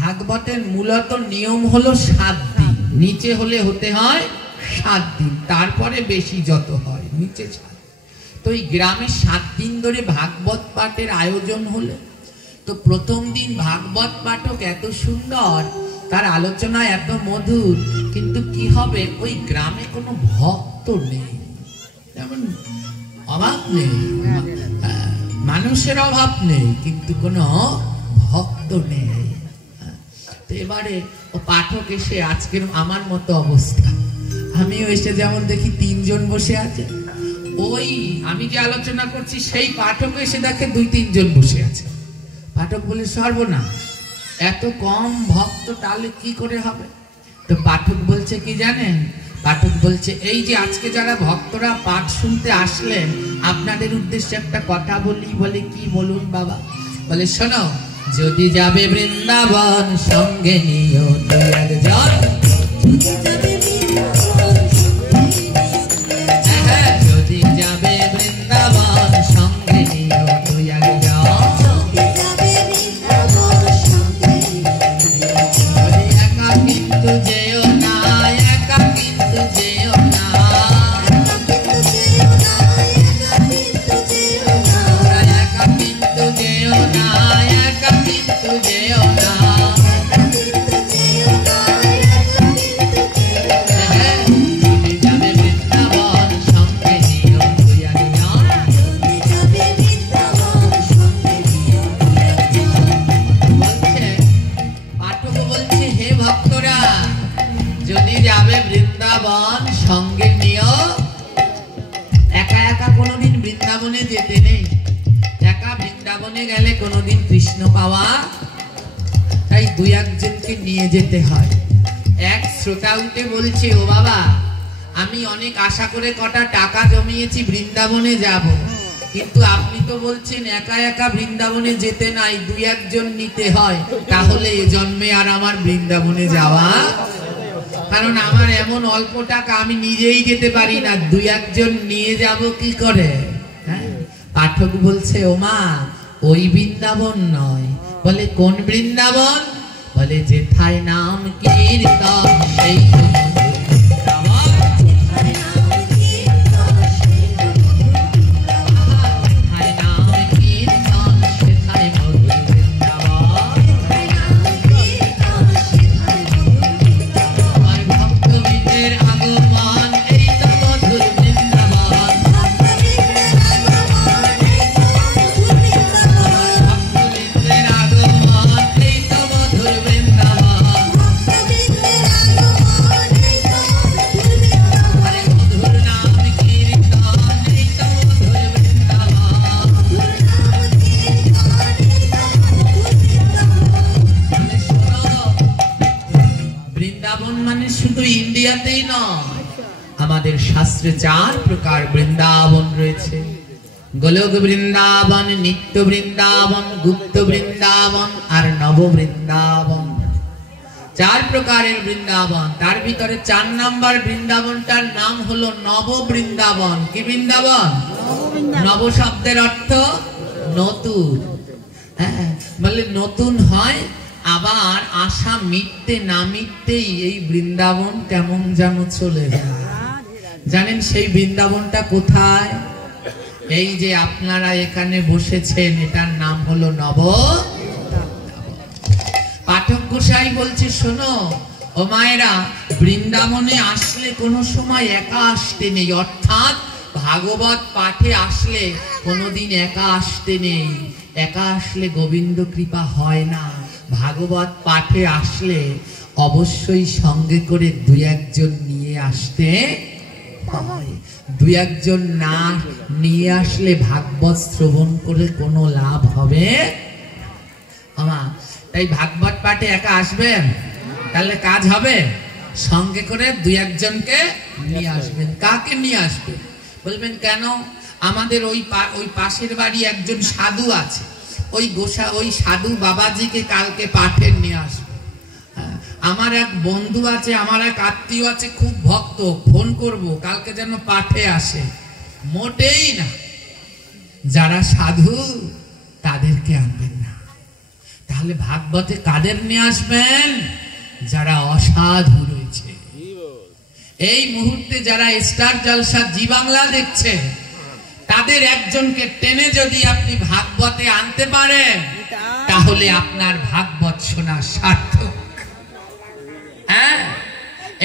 ভাগবতের মূলত নিয়ম হলো 7 দিন, নিচে হলে হতে হয় 7 দিন, তারপরে বেশি যত হয় নিচে 7। তো এই গ্রামে 7 দিন ধরে ভাগবত পাঠের আয়োজন হলো। তো প্রথম দিন ভাগবত পাঠক এত সুন্দর, তার আলোচনা এত মধুর, কিন্তু কি হবে, ওই গ্রামে কোনো ভক্ত নেই, যেমন অভাব নেই, মানুষের অভাব নেই, কিন্তু কোনো ভক্ত নেই। তো এবারে ও পাঠক এসে, আজকের আমার মতো অবস্থা, আমিও এসে যেমন দেখি 3 জন বসে আছে, ওই আমি যে আলোচনা করছি সেই পাঠক এসে দেখে 2-3 জন বসে আছে। পাঠক বলে, সর্বনাশ, এত কম ভক্ত, তাহলে কি করে হবে? তো পাঠক বলছে কি জানেন, পাঠক বলছে, এই যে আজকে যারা ভক্তরা পাঠ শুনতে আসলেন, আপনাদের উদ্দেশ্যে একটা কথা বলি। বলে, কি বলুন বাবা? বলে, শোনো, যদি যাবে বৃন্দাবন সঙ্গে নিও 2-1 জন, যদি যাবে বৃন্দাবন সঙ্গে নিও 2-1 জন, একা কিন্তু যেও না, একা কিন্তু যেও না, একা কিন্তু যেও না, একা কিন্তু যেও না, যদি যাবে বৃন্দাবন সঙ্গে নিও 2-1 জন। বলছে, পাঠক বলছে, হে ভক্তরা, যদি যাবে বৃন্দাবন সঙ্গে নিও। একা একা কোনোদিন বৃন্দাবনে যেতে নেই, একা বৃন্দাবনে গেলে কোনোদিন কৃষ্ণ পাওয়া, তাই 2-1 জনকে নিয়ে যেতে হয়। এক শ্রোতা উঠে বলছে, ও বাবা, আমি অনেক আশা করে কটা টাকা জমিয়েছি বৃন্দাবনে যাব, কিন্তু আপনি তো বলছেন একা একা বৃন্দাবনে যেতে নাই, 2-1 জন নিতে হয়, তাহলে এ জন্মে আর আমার বৃন্দাবনে যাওয়া, কারণ আমার এমন অল্প টাকা, আমি নিজেই যেতে পারি না, 2-1 জন নিয়ে যাব কি করে? পাঠক বলছে, ও মা, ওই বৃন্দাবন নয়। বলে, কোন বৃন্দাবন? বলে, যেথায় নাম কীর্তন সেই আমাদের শাস্ত্রে 4 প্রকার বৃন্দাবন রয়েছে। গোলক বৃন্দাবন, নিত্য বৃন্দাবন, গুপ্ত বৃন্দাবন আর নব বৃন্দাবন। 4 প্রকারের বৃন্দাবন। তার ভিতরে 4 নম্বর বৃন্দাবনটার নাম হলো নব বৃন্দাবন। কি বৃন্দাবন? নব শব্দের অর্থ নতুন। বলে নতুন হয়, আবার আশা মিটতে না মিটতেই এই বৃন্দাবন কেমন যেন চলে যায়। জানেন সেই বৃন্দাবনটা কোথায়? এই যে আপনারা এখানে বসেছেন, এটার নাম হলো নব। পাঠক গোসাই বলছে, শোনো ও মায়েরা, বৃন্দাবনে আসলে কোনো সময় একা আসতে নেই, অর্থাৎ ভাগবত পাঠে আসলে কোনোদিন একা আসতে নেই। একা আসলে গোবিন্দ কৃপা হয় না। ভাগবত পাঠে আসলে অবশ্যই সঙ্গে করে দুই একজন নিয়ে আসতে হয়। দুই একজন না নিয়ে আসলে ভাগবত শ্রবণ করে কোনো লাভ হবে না। তাই ভাগবত পাঠে একা আসবেন, তাহলে কাজ হবে। সঙ্গে করে দুই একজনকে নিয়ে আসবেন। কাকে নিয়ে আসবেন বলবেন? কেন? আমাদের ওই পাশের বাড়ি একজন সাধু আছে, ওই সাধু বাবাজিকে কালকে পাঠে নিয়ে আসবে। আমার এক বন্ধু আছে, আমার এক আত্মীয় আছে, খুব ভক্ত, ফোন করব কালকে যেন পাঠে আসে। মোটেই না। যারা সাধু তাদেরকে আনবেন না। তাহলে ভাগবতে কাদের নিয়ে আসবেন? যারা অসাধু রয়েছে। এই মুহূর্তে যারা স্টার জলসা জি বাংলা দেখছে, তাদের একজনকে টেনে যদি আপনি ভাগবতে আনতে পারেন, তাহলে আপনার ভাগবত শোনা সার্থক। হ্যাঁ,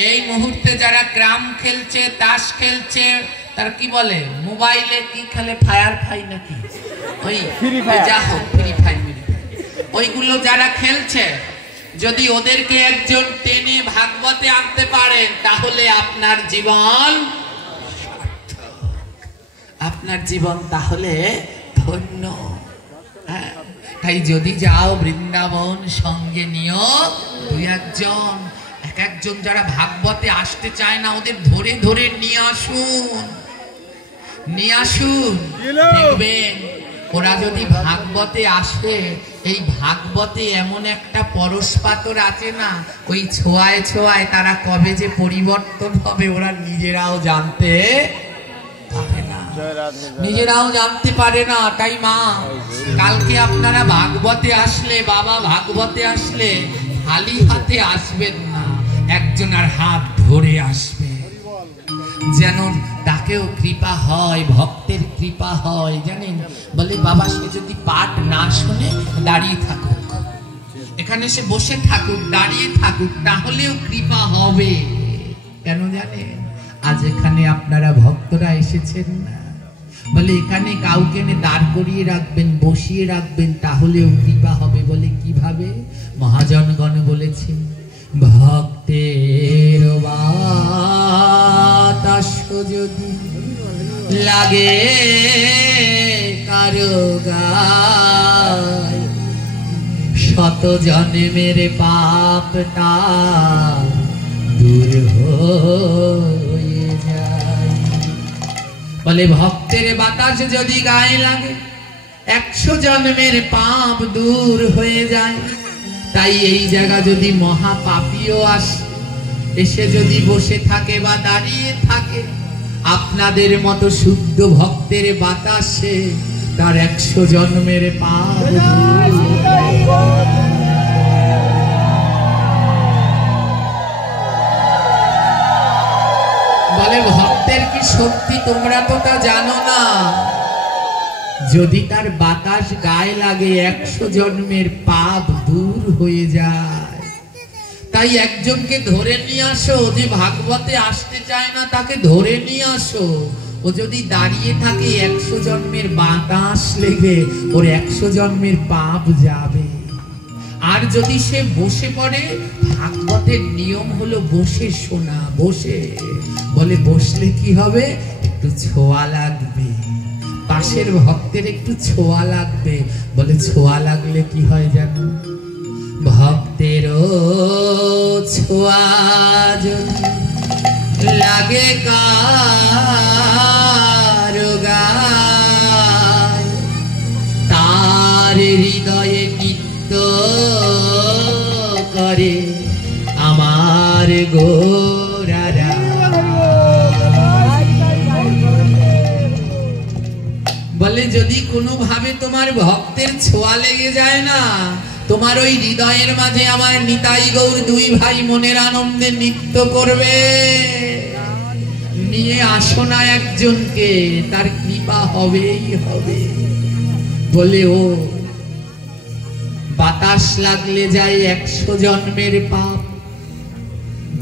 এই মুহূর্তে যারা ক্রাম খেলছে, তাস খেলছে, তার কি বলে, মোবাইলে কি খেলে, ফায়ার ফাই নাকি, ওই যা হোক, ফ্রি ফায়ার, ওইগুলো যারা খেলছে, যদি ওদেরকে একজন টেনে ভাগবতে আনতে পারেন, তাহলে আপনার জীবন, আপনার জীবন তাহলে ধন্য। তাই যদি যাও বৃন্দাবন, সঙ্গে নিও দুই একজন। এক একজন যারা ভাগবতে আসতে চায় না, ওদের ধরে ধরে নিয়ে আসুন, নিয়ে আসুন। দেখবেন ওরা যদি ভাগবতে আসে, এই ভাগবতে এমন একটা পরশপাতর আছে না, ওই ছোঁয়ায় ছোঁয়ায় তারা কবে যে পরিবর্তন হবে ওরা নিজেরাও জানতে পারে না, নিজেরাও জানতে পারে না। তাই মা, কালকে আপনারা ভাগবতে আসলে, বাবা ভাগবতে আসলে খালি হাতে আসবেন না, একজনের হাত ধরে আসবে, যেন তাকেও কৃপা হয়, ভক্তের কৃপা হয়। জানেন, বলে বাবা সে যদি পাঠ না শুনে দাঁড়িয়ে থাকুক, এখানে সে বসে থাকুক, দাঁড়িয়ে থাকুক, তাহলেও কৃপা হবে। কেন জানেন? আজ এখানে আপনারা ভক্তরা এসেছেন না, বলে এখানে কাউকে দাঁড় করিয়ে রাখবেন, বসিয়ে রাখবেন, তাহলেও কৃপা হবে। বলে কিভাবে? মহাজনগণ বলেছেন, ভক্তের বাতাস যদি লাগে কারো গায়, শত জন্মের পাপটা দূর হয়ে যায়। বলে ভক্তের বাতাস যদি গায়ে লাগে, 100 জন্মের পাপ দূর হয়ে যায়। তাই এই জায়গা যদি মহাপাপীও আসে, এসে যদি বসে থাকে বা দাঁড়িয়ে থাকে, আপনাদের মতো শুদ্ধ ভক্তের বাতাসে তার 100 জন্মের পাপ। বলে ভক্তের কি শক্তি তোমরা তো তা জানো না। যদি তার বাতাস গায়ে লাগে, 100 জন্মের পাপ দূর হয়ে যায়। তাই একজনকে ধরে নিয়ে আসো, যে ভাগবতে আসতে চায় না তাকে ধরে নিয়ে আসো। ও যদি দাঁড়িয়ে থাকে, 100 জন্মের বাতাস লেগে ওর 100 জন্মের পাপ যাবে। আর যদি সে বসে পড়ে, ভাগবতের নিয়ম হলো বসে শোনা, বসে। বলে বসলে কি হবে? একটু ছোঁয়া লাগবে, পাশের ভক্তের একটু ছোঁয়া লাগবে। বলে ছোঁয়া লাগলে কি হয় জানো? ভক্তের ছোঁয়া লাগে কারো গায়, তার হৃদয়ে নিত্য করে আমার গোরারা। বলে যদি কোনো ভাবে তোমার ভক্তের ছোঁয়া লেগে যায় না, তোমার ওই হৃদয়ের মাঝে আমার নিতাই গৌর দুই ভাই মনের আনন্দে নৃত্য করবে, নিয়ে আসো না একজনকে, তার কৃপা হবেই হবে। বলে ও বাতাস লাগলে যায় 100 জন্মের পাপ,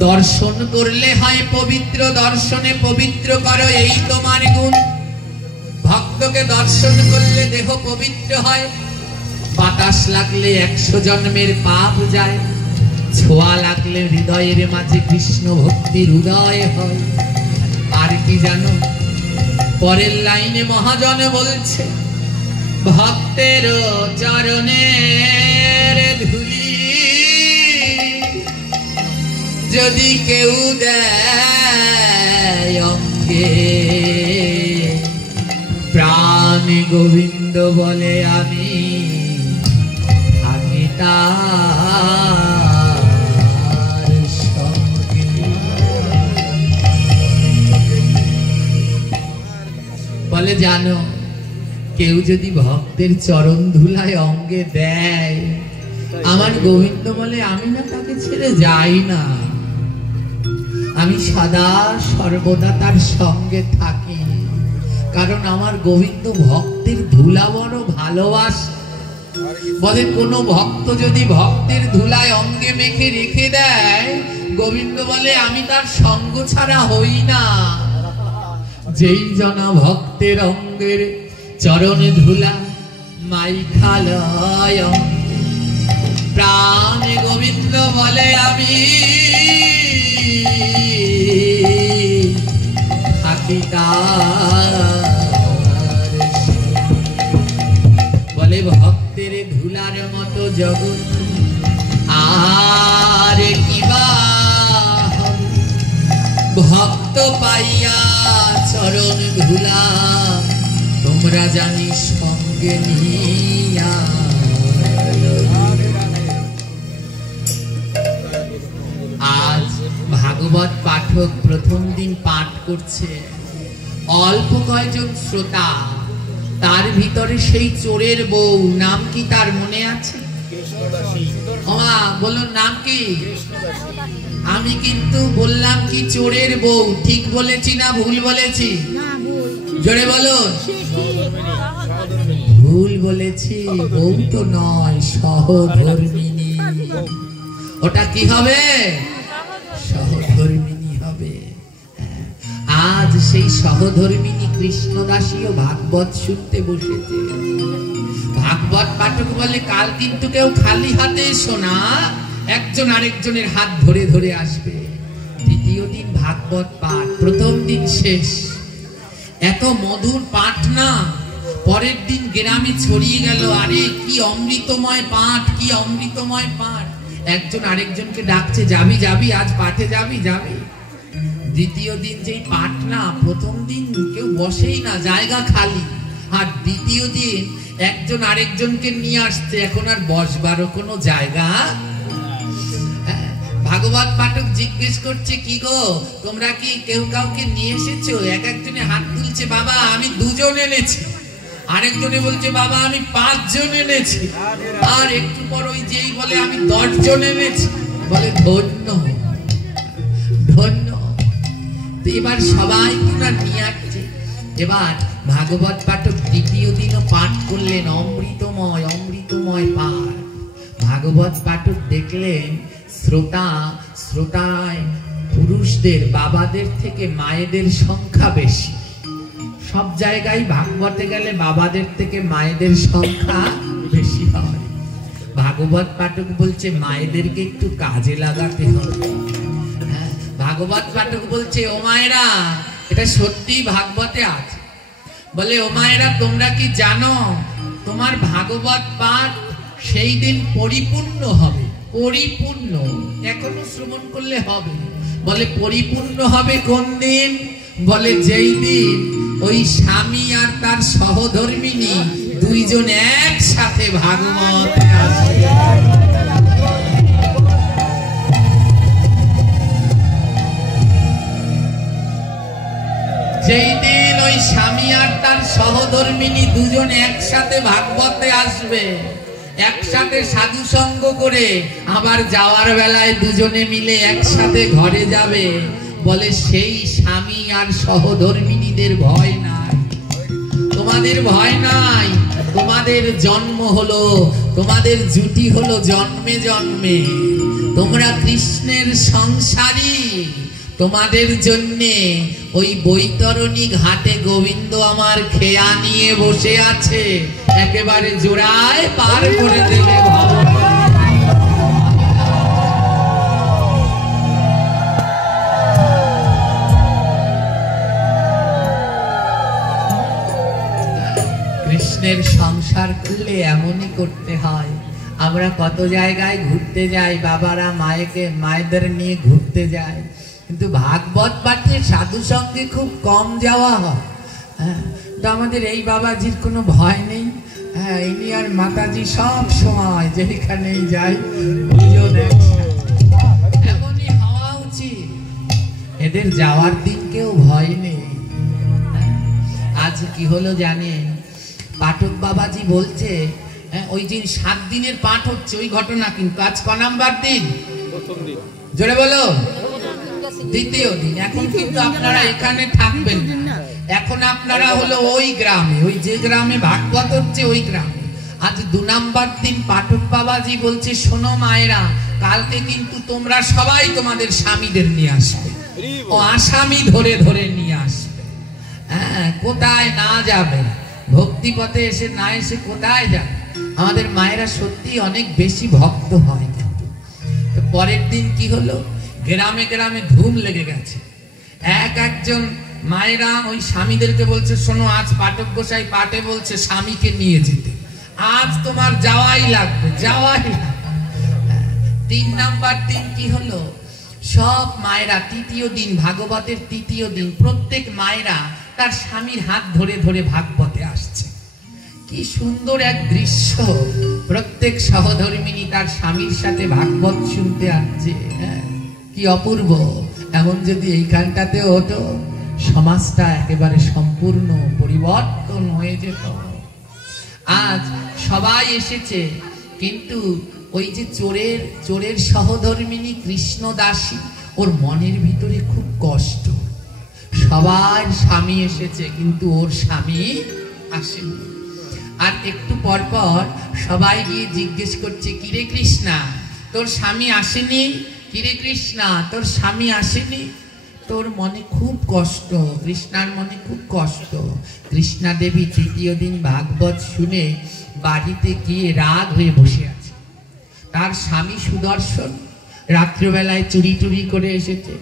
দর্শন করলে হয় পবিত্র, দর্শনে পবিত্র করো এই তোমার গুণ। ভক্তকে দর্শন করলে দেহ পবিত্র হয়, বাতাস লাগলে 100 জন্মের পাপ যায়, ছোঁয়া লাগলে হৃদয়ের মাঝে কৃষ্ণ ভক্তির উদয় হয়। আর কি জানো, পরের লাইনে মহাজন বলছে, ভক্তের চরণের ধুলি যদি কেউ দেয় অঙ্গে, প্রাণ গোবিন্দ বলে আমি থাকি তার সঙ্গে। বলে জানো, কেউ যদি ভক্তের চরণ ধুলায় অঙ্গে দেয়, আমার গোবিন্দ বলে আমি না তাকে ছেড়ে যাই না, আমি সদা সর্বদা তার সঙ্গে থাকি। কারণ আমার গোবিন্দ ভক্তের ধুলা বড় ভালোবাসে। বলে কোন ভক্ত যদি ভক্তের ধুলায় অঙ্গে মেখে রেখে দেয়, গোবিন্দ বলে আমি তার সঙ্গ ছাড়া হই না। যেই জনা ভক্তের অঙ্গের চরণে ধুলা মাইখালয়, প্রাণ গোবিন্দ বলে আমি থাকি তার। বলে ভক্তের ধুলার মতো জগৎ আর কিবা, ভক্ত পাইয়া চরণ ধুলা তোমরা জানি সঙ্গে নিয়া। আজ ভাগবত পাঠক প্রথম দিন পাঠ করছে, অল্প কয়েকজন শ্রোতা, তার ভিতরে সেই চোরের বউ, নাম কি তার মনে আছে? বলুন নাম কি? আমি কিন্তু বললাম কি চোরের বউ, ঠিক বলেছি না ভুল বলেছি? জোরে বলুন। ভুল বলেছি, বউ তো নয়, সহধর্মিনী। ওটা কি হবে? সহধর্মিনী হবে। আজ সেই সহধর্মিনী কৃষ্ণদাসীও ভাগবত শুনতে বসেছে। ভাগবত পাঠক বলে কাল কিন্তু কেউ খালি হাতে এসো না, একজন আরেকজনের হাত ধরে ধরে আসবে। দ্বিতীয় দিন ভাগবত পাঠ, প্রথম দিন শেষ। এত মধুর পাঠ না, পরের দিন গ্রামে ছড়িয়ে গেল, আরে কি অমৃতময় পাঠ, কি অমৃতময় পাঠ। একজন আরেকজনকে ডাকছে, যাবি যাবি, আজ পাঠে যাবি যাবি। দ্বিতীয় দিন যেই পাঠ না, প্রথম দিন কেউ বসেই না, জায়গা খালি। আর দ্বিতীয় দিন একজন আরেকজনকে নিয়ে আসছে, এখন আর বসবারও কোনো জায়গা। ভাগবত পাঠক জিজ্ঞেস করছে, কি গো তোমরা কি কেউ কাউকে নিয়ে এসেছো? এক একজনে হাত তুলছে, বাবা আমি 2 জন এনেছি। আরেকজনে বলছে, বাবা আমি 5 জন এনেছি। আর একটু পর ওই যেই বলে আমি 10 জন এনেছি। বলে ধন্য ধন্য। এবার সবাই কিনা নিয়ে আসছে। এবার ভাগবত পাঠক দ্বিতীয় দিনও পাঠ করলেন, অমৃতময় অমৃতময় পাঠ। ভাগবত পাঠক দেখলেন শ্রোতায় পুরুষদের, বাবাদের থেকে মায়েদের সংখ্যা বেশি। সব জায়গায় ভাগবতে গেলে বাবাদের থেকে মায়েদের সংখ্যা বেশি হয়। ভাগবত পাঠক বলছে মায়েদেরকে একটু কাজে লাগাতে হবে। ভাগবত পাঠক বলছে, ও মায়েরা, এটা সত্যি ভাগবতে আছে। বলে, ও মায়েরা তোমরা কি জানো তোমার ভাগবত পাঠ সেই দিন পরিপূর্ণ হবে? পরিপূর্ণ, এখনো শ্রবণ করলে হবে। বলে পরিপূর্ণ হবে কোন দিন? বলে যেই দিন ওই স্বামী আর তার সহধর্মিনী 2 জন একসাথে ভাগবত যেই দিন ওই স্বামী আর তার সহধর্মিনী দুজন একসাথে ভাগবতে আসবে, একসাথে সাধু সঙ্গ করে আবার যাওয়ার বেলায় দুজনে মিলে একসাথে ঘরে যাবে, বলে সেই স্বামী আর সহধর্মিনীদের ভয় নাই, তোমাদের ভয় নাই। তোমাদের জন্ম হলো, তোমাদের জুটি হলো জন্মে জন্মে, তোমরা কৃষ্ণের সংসারী। তোমাদের জন্যে ওই বৈতরণী ঘাটে গোবিন্দ আমার খেয়া নিয়ে বসে আছে, একেবারে জোড়ায় পার করে দেবে কৃষ্ণের সংসার করলে এমনই করতে হয়। আমরা কত জায়গায় ঘুরতে যাই, বাবারা মায়েদের নিয়ে ঘুরতে যায়, কিন্তু ভাগবত পাঠে সাধু সঙ্গে খুব কম যাওয়া হয়। হ্যাঁ, তো আমাদের এই বাবাজির কোনো ভয় নেই। হ্যাঁ, ইনি আর মাতাজি সব সময় যেখানেই যাই এমনই হওয়া উচিত। এদের যাওয়ার দিন কেউ ভয় নেই। আজ কি হলো জানেন, পাঠক বাবাজি বলছে ওই দিন 7 দিনের পাঠ হচ্ছে ওই ঘটনা, কিন্তু আজ ক নাম্বার দিন? জোরে বলো। দ্বিতীয় দিন। এখন কিন্তু আপনারা এখানে থাকবেন না, এখন আপনারা হলো ওই গ্রামে, ওই যে গ্রামে ভাগবত হচ্ছে ওই গ্রামে। আজ 2 নাম্বার দিন পাঠক বাবাজি বলছে, শোনো মায়েরা, কালকে কিন্তু তোমরা সবাই তোমাদের স্বামীদের নিয়ে আসবে, ও আসামি ধরে ধরে নিয়ে আসবে। হ্যাঁ, কোথায় না যাবে, ভক্তি পথে এসে না এসে কোথায় যাবে? আমাদের মায়েরা সত্যি অনেক বেশি ভক্ত হয়। কিন্তু তো পরের দিন কি হলো, গ্রামে গ্রামে ধুম লেগে গেছে। একজন মায়েরা ওই স্বামীদেরকে বলছে, শোনো আজ পাঠক গোসাই পাঠে বলছে স্বামীকে নিয়ে যেতে, আজ তোমার যাওয়াই লাগবে, যাওয়াই লাগবে। 3 নাম্বার দিন কি হলো, সব মায়েরা তৃতীয় দিন, ভাগবতের তৃতীয় দিন, প্রত্যেক মায়েরা তার স্বামীর হাত ধরে ধরে ভাগবতে আসছে। কি সুন্দর এক দৃশ্য, প্রত্যেক সহধর্মিনী তার স্বামীর সাথে ভাগবত শুনতে আসছে। হ্যাঁ, কি অপূর্ব। এমন যদি এইখানটাতে হতো, সমাজটা একেবারে সম্পূর্ণ পরিবর্তন হয়ে যেত। আজ সবাই এসেছে, কিন্তু ওই যে চোরের সহধর্মিনী কৃষ্ণদাসী, ওর মনের ভিতরে খুব কষ্ট। সবার স্বামী এসেছে, কিন্তু ওর স্বামী আসেনি। আর একটু পর পর সবাই গিয়ে জিজ্ঞেস করছে, কিরে কৃষ্ণা, তোর স্বামী আসেনি? কিরে কৃষ্ণা, তোর স্বামী আসেনি? তোর মনে খুব কষ্ট, কৃষ্ণার মনে খুব কষ্ট। কৃষ্ণা দেবী তৃতীয় দিন ভাগবত শুনে বাড়িতে গিয়ে রাগ হয়ে বসে আছে। তার স্বামী সুদর্শন রাত্রিবেলায় চুরি টুরি করে এসেছে।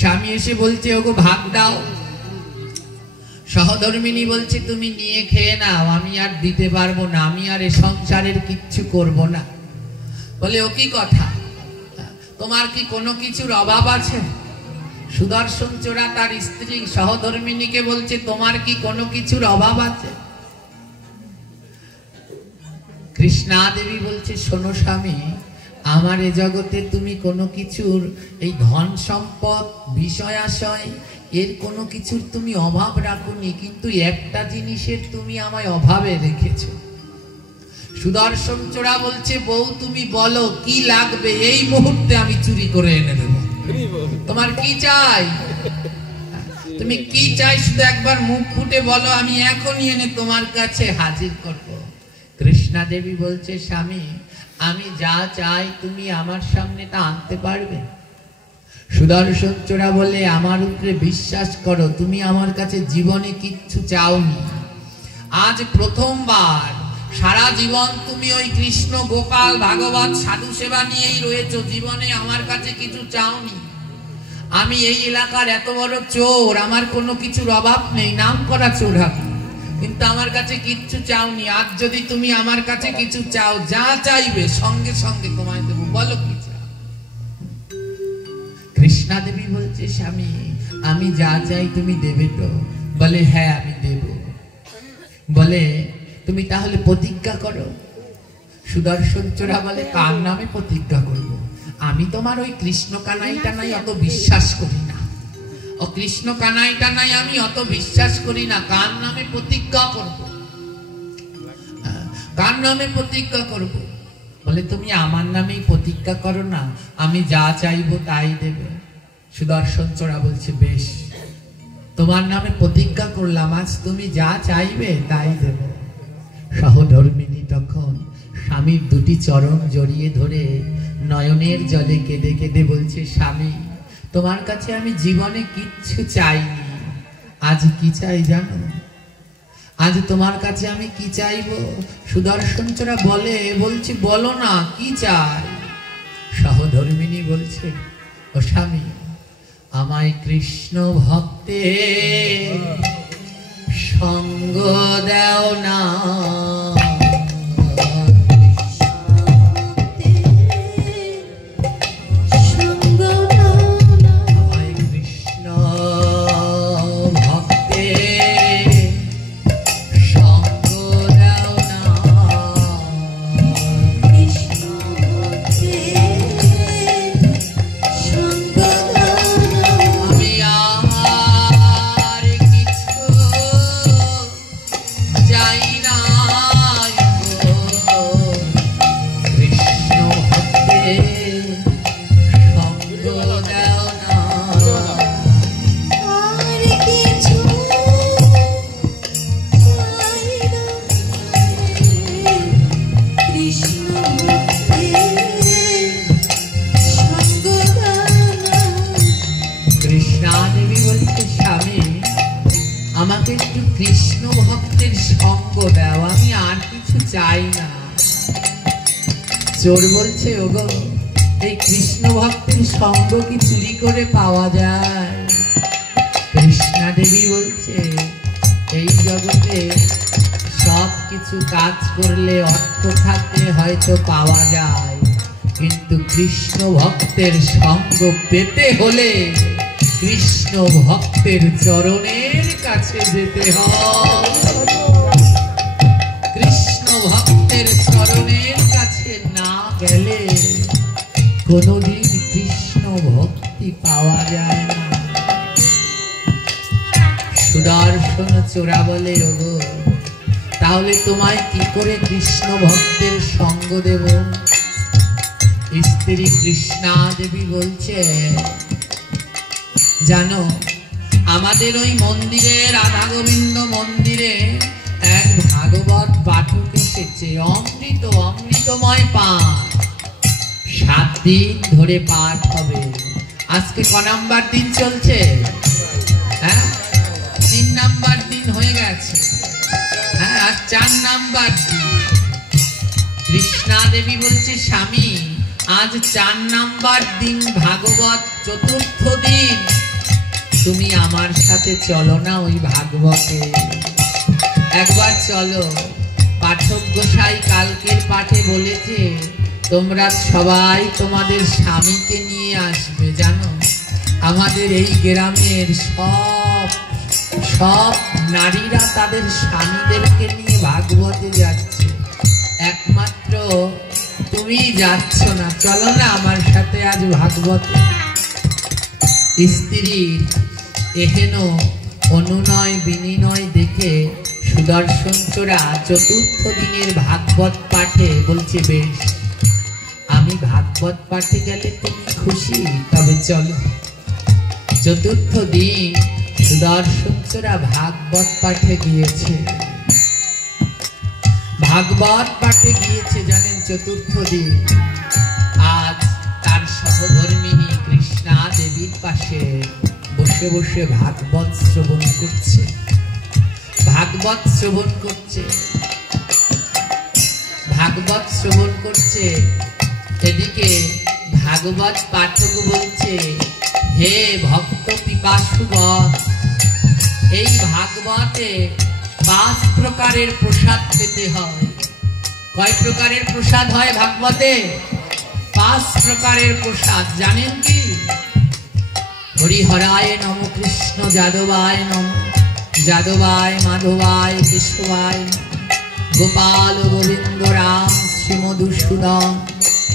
স্বামী এসে বলছে, ওগো ভাগ দাও। সহধর্মিনী বলছে, তুমি নিয়ে খেয়ে নাও, আমি আর দিতে পারবো না, আমি আর এ সংসারের কিচ্ছু করব না। বলে, ও কি কথা, তোমার কি কোনো কিছুর অভাব আছে? সুদর্শন চোরা তার স্ত্রী সহধর্মিনীকে বলছে, তোমার কি কোনো কিছুর অভাব আছে? কৃষ্ণা দেবী বলছে, শোনো স্বামী, আমার এ জগতে তুমি কোনো কিছুর, এই ধন সম্পদ বিষয় আশয় এর কোনো কিছুর তুমি অভাব রাখোনি, কিন্তু একটা জিনিসের তুমি আমায় অভাবে রেখেছ। সুদর্শন চোরা বলছে, বউ তুমি বলো কি লাগবে, এই মুহূর্তে আমি চুরি করে এনে দেব। তোমার কি চাই? তুমি কি চাই শুধু একবার মুখ ফুটে বলো, আমি এখনই এনে তোমার কাছে হাজির করব। কৃষ্ণা দেবী বলছে, স্বামী, আমি যা চাই তুমি আমার সামনে তা আনতে পারবে? সুদর্শন চোরা বলে, আমার উপরে বিশ্বাস করো, তুমি আমার কাছে জীবনে কিচ্ছু চাওনি। আজ প্রথমবার, সারা জীবন তুমি ওই কৃষ্ণ গোপাল ভাগবত সাধু সেবা নিয়েই রয়েছো, জীবনে আমার কাছে কিছু চাওনি। আমি এই এলাকার এত বড় চোর, আমার কোনো কিছুর অভাব নেই, নাম করা চোর আমি, কিন্তু আমার কাছে কিচ্ছু চাওনি। আজ যদি তুমি আমার কাছে কিছু চাও, যা চাইবে সঙ্গে সঙ্গে তোমায় দেবো, বলো কি চাও? কৃষ্ণা দেবী বলছে, স্বামী, আমি যা চাই তুমি দেবে তো? বলে, হ্যাঁ আমি দেব। বলে, তুমি তাহলে প্রতিজ্ঞা করো। সুদর্শন চোরা বলে, কার নামে প্রতিজ্ঞা করব? আমি তোমার ওই কৃষ্ণ কানাই টানাই অত বিশ্বাস করি না, ও কৃষ্ণ কানাই টানাই আমি অত বিশ্বাস করি না। কার নামে প্রতিজ্ঞা করব? কার নামে প্রতিজ্ঞা করব? বলে তুমি আমার নামেই প্রতিজ্ঞা করো না, আমি যা চাইবো তাই দেবে। সুদর্শন চোরা বলছে বেশ, তোমার নামে প্রতিজ্ঞা করলাম, আজ তুমি যা চাইবে তাই দেব। সহধর্মিনী তখন স্বামীর দুটি চরণ জড়িয়ে ধরে নয়নের জলে কেঁদে কেঁদে বলছে, স্বামী তোমার কাছে আমি জীবনে কিচ্ছু চাইনি, আজ কি চাই জানো? আজ তোমার কাছে আমি কি চাইবো? সুদর্শন চোরা বলছে বলো না কি চাই? সহধর্মিনী বলছে, ও স্বামী আমায় কৃষ্ণ ভক্তে সঙ্গ দাও না। আমাকে একটু কৃষ্ণ ভক্তের সঙ্গ দাও, আমি আর কিছু চাই না। চোর বলছে, ওগো এই কৃষ্ণ ভক্তের সঙ্গ কি চুরি করে পাওয়া যায়? কৃষ্ণা দেবী বলছে, এই জগতে সব কিছু কাজ করলে অর্থ থাকলে হয়তো পাওয়া যায়, কিন্তু কৃষ্ণ ভক্তের সঙ্গ পেতে হলে কৃষ্ণ ভক্তের চরণের কাছে যেতে হয়। কৃষ্ণ ভক্তের চরণের কাছে না গেলে কোনদিন কৃষ্ণ ভক্তি পাওয়া যায় না। সুদর্শন চোরা বলে, ওগো তাহলে তোমায় কি করে কৃষ্ণ ভক্তের সঙ্গ দেব? স্ত্রী কৃষ্ণা দেবী বলছে, জানো আমাদের ওই মন্দিরে, রাধা গোবিন্দ মন্দিরে এক ভাগবত পাঠক এসেছে, অমৃতময় পাঠ 7 দিন ধরে পাঠ হবে। আজকে ক নাম্বার দিন চলছে? হ্যাঁ 3 নাম্বার দিন হয়ে গেছে। হ্যাঁ আর 4 নাম্বার দিন। কৃষ্ণা দেবী বলছে, স্বামী আজ 4 নাম্বার দিন, ভাগবত 4র্থ দিন, তুমি আমার সাথে চলো না ওই ভাগবতে? একবার চলো। পাঠক গোসাই কালকের পাঠে বলেছে তোমরা সবাই তোমাদের স্বামীকে নিয়ে আসবে। জানো আমাদের এই গ্রামের সব নারীরা তাদের স্বামীদেরকে নিয়ে ভাগবতে যাচ্ছে, একমাত্র তুমি যাচ্ছ না, চলো না আমার সাথে আজ ভাগবতে। স্ত্রীর এহেন অনুনয় বিনিময় দেখে সুদর্শন চোরা 4র্থ দিনের ভাগবত পাঠে বলছে, বেশ আমি ভাগবত পাঠে গেলে তুমি খুশি, তবে চলো। 4র্থ দিন সুদর্শন চোরা ভাগবত পাঠে গিয়েছে। ভাগবত পাঠে গিয়েছে জানেন 4র্থ দিন। আজ তার সহধর্মিনী কৃষ্ণা দেবীর পাশে বসে বসে ভাগবত শ্রবণ করছে, ভাগবত শ্রবণ করছে, ভাগবত শ্রবণ করছে। এদিকে ভাগবত পাঠক বলছে, হে ভক্ত পিপাসুগণ, এই ভাগবতে 5 প্রকারের প্রসাদ পেতে হয়। কয় প্রকারের প্রসাদ হয় ভাগবতে? 5 প্রকারের প্রসাদ। জানেন কি? হরিহরায় নম, কৃষ্ণ যাদবায় নম, যাদবায় মাধবায় কেশবায়, গোপাল গোবিন্দ রাম শ্রীমধুসূদন,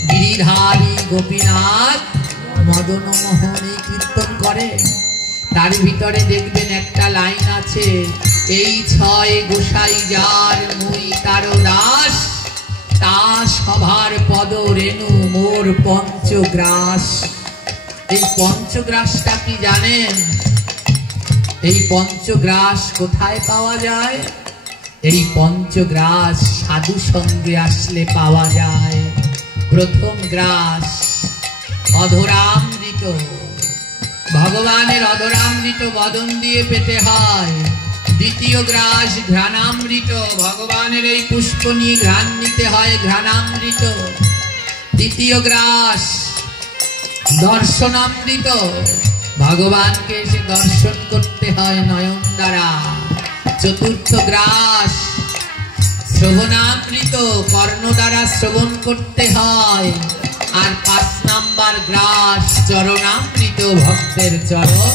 গিরিধারী গোপীনাথ মদন মোহন। এই কীর্তন করে তার ভিতরে দেখবেন একটা লাইন আছে, এই ছয় গোসাই যার মুই তার দাস, তা সভার পদ রেণু মোর পঞ্চগ্রাস। এই পঞ্চগ্রাসটা কি জানেন? এই পঞ্চগ্রাস কোথায় পাওয়া যায়? এই পঞ্চগ্রাস সাধু সঙ্গে আসলে পাওয়া যায়। প্রথম গ্রাস অধরামৃত, ভগবানের অধরামৃত বদন দিয়ে পেতে হয়। দ্বিতীয় গ্রাস ঘ্রাণামৃত, ভগবানের এই পুষ্প নিয়ে ঘ্রাণ নিতে হয়, ঘ্রাণামৃত। তৃতীয় গ্রাস দর্শনামৃত, ভগবানকে এসে দর্শন করতে হয় নয়ন দ্বারা। চতুর্থ গ্রাস শ্রবণামৃত, কর্ণ দ্বারা শ্রবণ করতে হয়। আর 5 নাম্বার গ্রাস চরণামৃত, ভক্তের চরণ।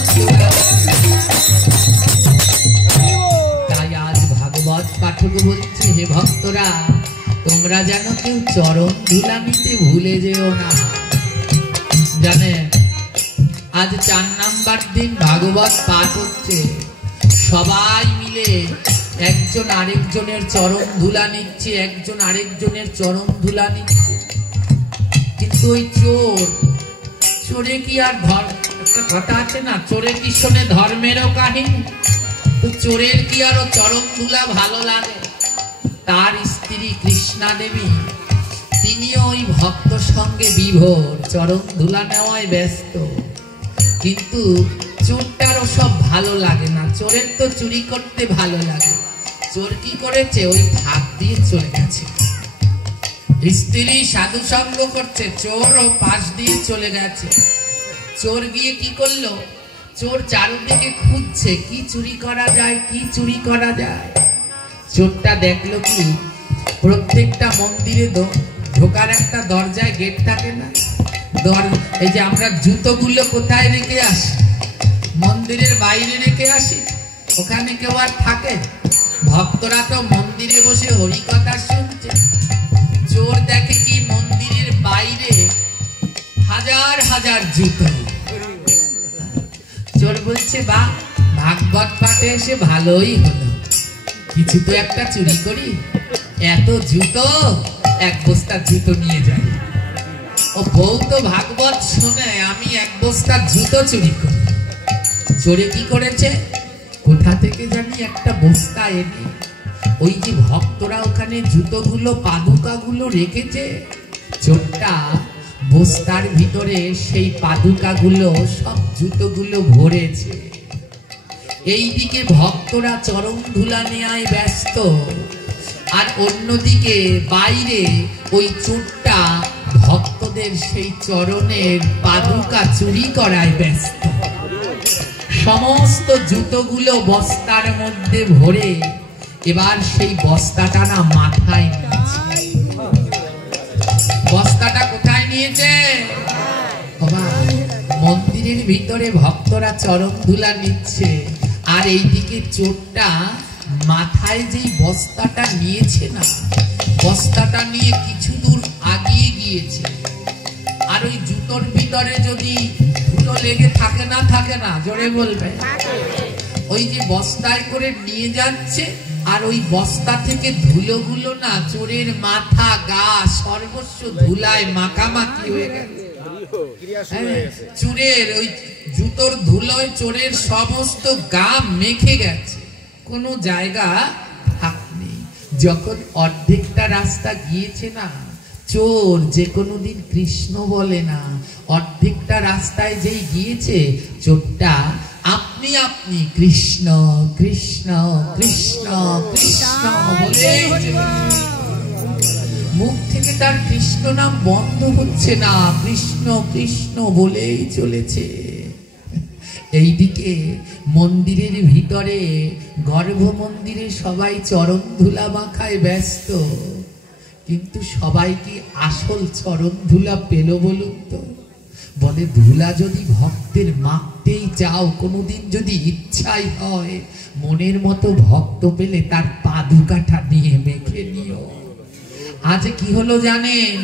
তাই আজ ভাগবত পাঠক বলছে, হে ভক্তরা, তোমরা যেন কেউ চরণ ধুলা নিতে ভুলে যেও না। জানেন আজ 4 নাম্বার দিন ভাগবত পাঠ হচ্ছে, সবাই মিলে একজন আরেকজনের চরণ ধুলা নিচ্ছে, একজন আরেকজনের চরণ ধুলা নিচ্ছে। কিন্তু ওই চোরে কি আর একটা কথা আছে না, চোরে কি শোনে ধর্মেরও কাহিনী? তো চোরের কি আরো চরণ ধুলা ভালো লাগে? তার স্ত্রী কৃষ্ণা দেবী, তিনিও ওই ভক্ত সঙ্গে বিভোর, চরণ ধুলা নেওয়ায় ব্যস্ত। কিন্তু চোরটারও সব ভালো লাগে না, চোরের তো চুরি করতে ভালো লাগে। চোর কি করেছে? ওই ভাগ দিয়ে চলে গেছে। স্ত্রী সাধু সঙ্গ করছে, চোর ও পাশ দিয়ে চলে গেছে। চোর গিয়ে কি করলো? চোর চারদিকে খুঁজছে কি চুরি করা যায়, কি চুরি করা যায়। চোরটা দেখলো কি, প্রত্যেকটা মন্দিরে ঢোকার একটা দরজায় গেট থাকে না? এই যে আমরা জুতোগুলো কোথায় রেখে আসি? মন্দিরের বাইরে রেখে আসি, ওখানে কেউ আর থাকে? ভক্তরা তো মন্দিরে বসে হরিকথা শুনছে। চোর দেখে কি, মন্দিরের বাইরে হাজার হাজার জুতো। চোর বলছে, বা ভাগবত পাঠে এসে ভালোই হলো, কিছু তো একটা চুরি করি। এত জুতো, এক বস্তা জুতো নিয়ে যাই। ও বউ তো ভাগবত শুনে, আমি এক বস্তা জুতো চুরি করি। চোরে কি করেছে? কোথা থেকে জানি একটা বস্তা এনে ওই যে ভক্তরা ওখানে জুতোগুলো পাদুকাগুলো রেখেছে, চোরটা বস্তার ভিতরে সেই পাদুকাগুলো সব জুতোগুলো ভরেছে। এইদিকে ভক্তরা চরণ ধুলা নেয়ায় ব্যস্ত, আর অন্যদিকে বাইরে ওই চোরটা ভক্তদের সেই চরণের পাদুকা চুরি করায় ব্যস্ত। সমস্ত জুতোগুলো বস্তার মধ্যে ভরে এবার সেই বস্তাটা না মাথায় নিয়েছে। বস্তাটা কোথায় নিয়েছে? মন্দিরের ভিতরে ভক্তরা চরণ ধুলা নিচ্ছে, আর এইদিকে চোরটা মাথায় যেই বস্তাটা নিয়েছে না, বস্তাটা নিয়ে কিছু দূর আগিয়ে গিয়েছে। আর ওই জুতোর ভিতরে যদি ধুলো লেগে থাকে না, জোরে বলবে, ওই যে বস্তায় করে নিয়ে যাচ্ছে, আর ওই বস্তা থেকে ধুলোগুলো না চোরের মাথা, গা সর্বস্ব ধুলায় মাখামাখি হয়ে গেছে। চোরের ওই জুতোর ধুলোয় চোরের সমস্ত গা মেখে গেছে, কোনো জায়গা ফাঁক নেই। যখন অর্ধেকটা রাস্তা গিয়েছে না, চোর যে কোনোদিন কৃষ্ণ বলে না, অর্ধেকটা রাস্তায় যেই গিয়েছে, চোরটা আপনি আপনি কৃষ্ণ কৃষ্ণ কৃষ্ণ কৃষ্ণ বলে মুখ থেকে তার কৃষ্ণ নাম বন্ধ হচ্ছে না, কৃষ্ণ কৃষ্ণ বলেই চলেছে। এইদিকে মন্দিরের ভিতরে, গর্ভ মন্দিরে সবাই চরণ ধুলা মাখায় ব্যস্ত, কিন্তু সবাই কি আসল চরণ ধুলা পেল বলুন তো? বলে, ধুলা যদি ভক্তের মাখতেই চাও, কোনোদিন যদি ইচ্ছাই হয়, মনের মতো ভক্ত পেলে তার পাদুকাটা নিয়ে মেখে নিও। আজ কি হলো জানেন?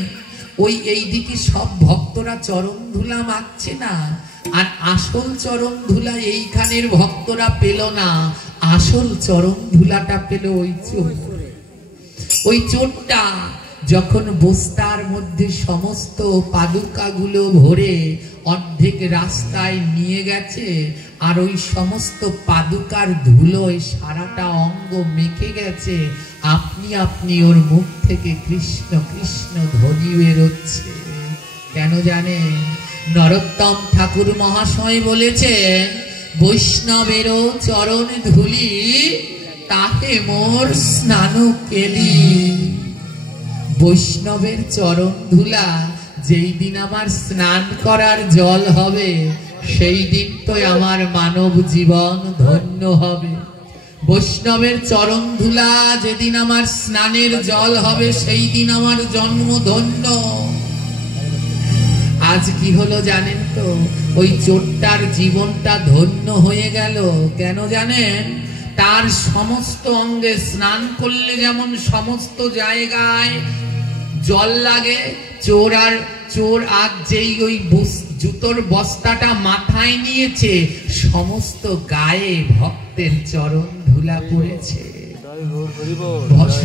ওই এইদিকে সব ভক্তরা চরণ ধুলা মাখছে না, আর আসল চরণ ধুলা এইখানের ভক্তরা পেল না, আসল চরণ ধুলাটা পেল ওই চোর। ওই চোরটা যখন বস্তার মধ্যে সমস্ত পাদুকাগুলো ভরে অর্ধেক রাস্তায় নিয়ে গেছে, আর ওই সমস্ত পাদুকার ধুলোয় সারাটা অঙ্গ মেখে গেছে, আপনি আপনি ওর মুখ থেকে কৃষ্ণ কৃষ্ণ ধ্বনি বেরোচ্ছে। কেন জানেন? নরোত্তম ঠাকুর মহাশয় বলেছেন, বৈষ্ণবেরও চরণ ধুলি তাহে মোর স্নান কেলি। বৈষ্ণবের চরণ ধুলা যেই দিন আমার স্নান করার জল হবে, সেই দিন তো আমার মানব জীবন ধন্য হবে। বৈষ্ণবের চরণ ধুলা যেদিন আমার স্নানের জল হবে, সেই দিন আমার জন্ম ধন্য। আজ কি হলো জানেন তো? ওই চোরটার জীবনটা ধন্য হয়ে গেল। কেন জানেন? তার সমস্ত অঙ্গে স্নান করলে যেমন সমস্ত জায়গায় জল লাগে, চোর আজ যেই ওই জুতোর বস্তাটা মাথায় নিয়েছে, সমস্ত গায়ে ভক্তের চরণ ধুলা পড়েছে।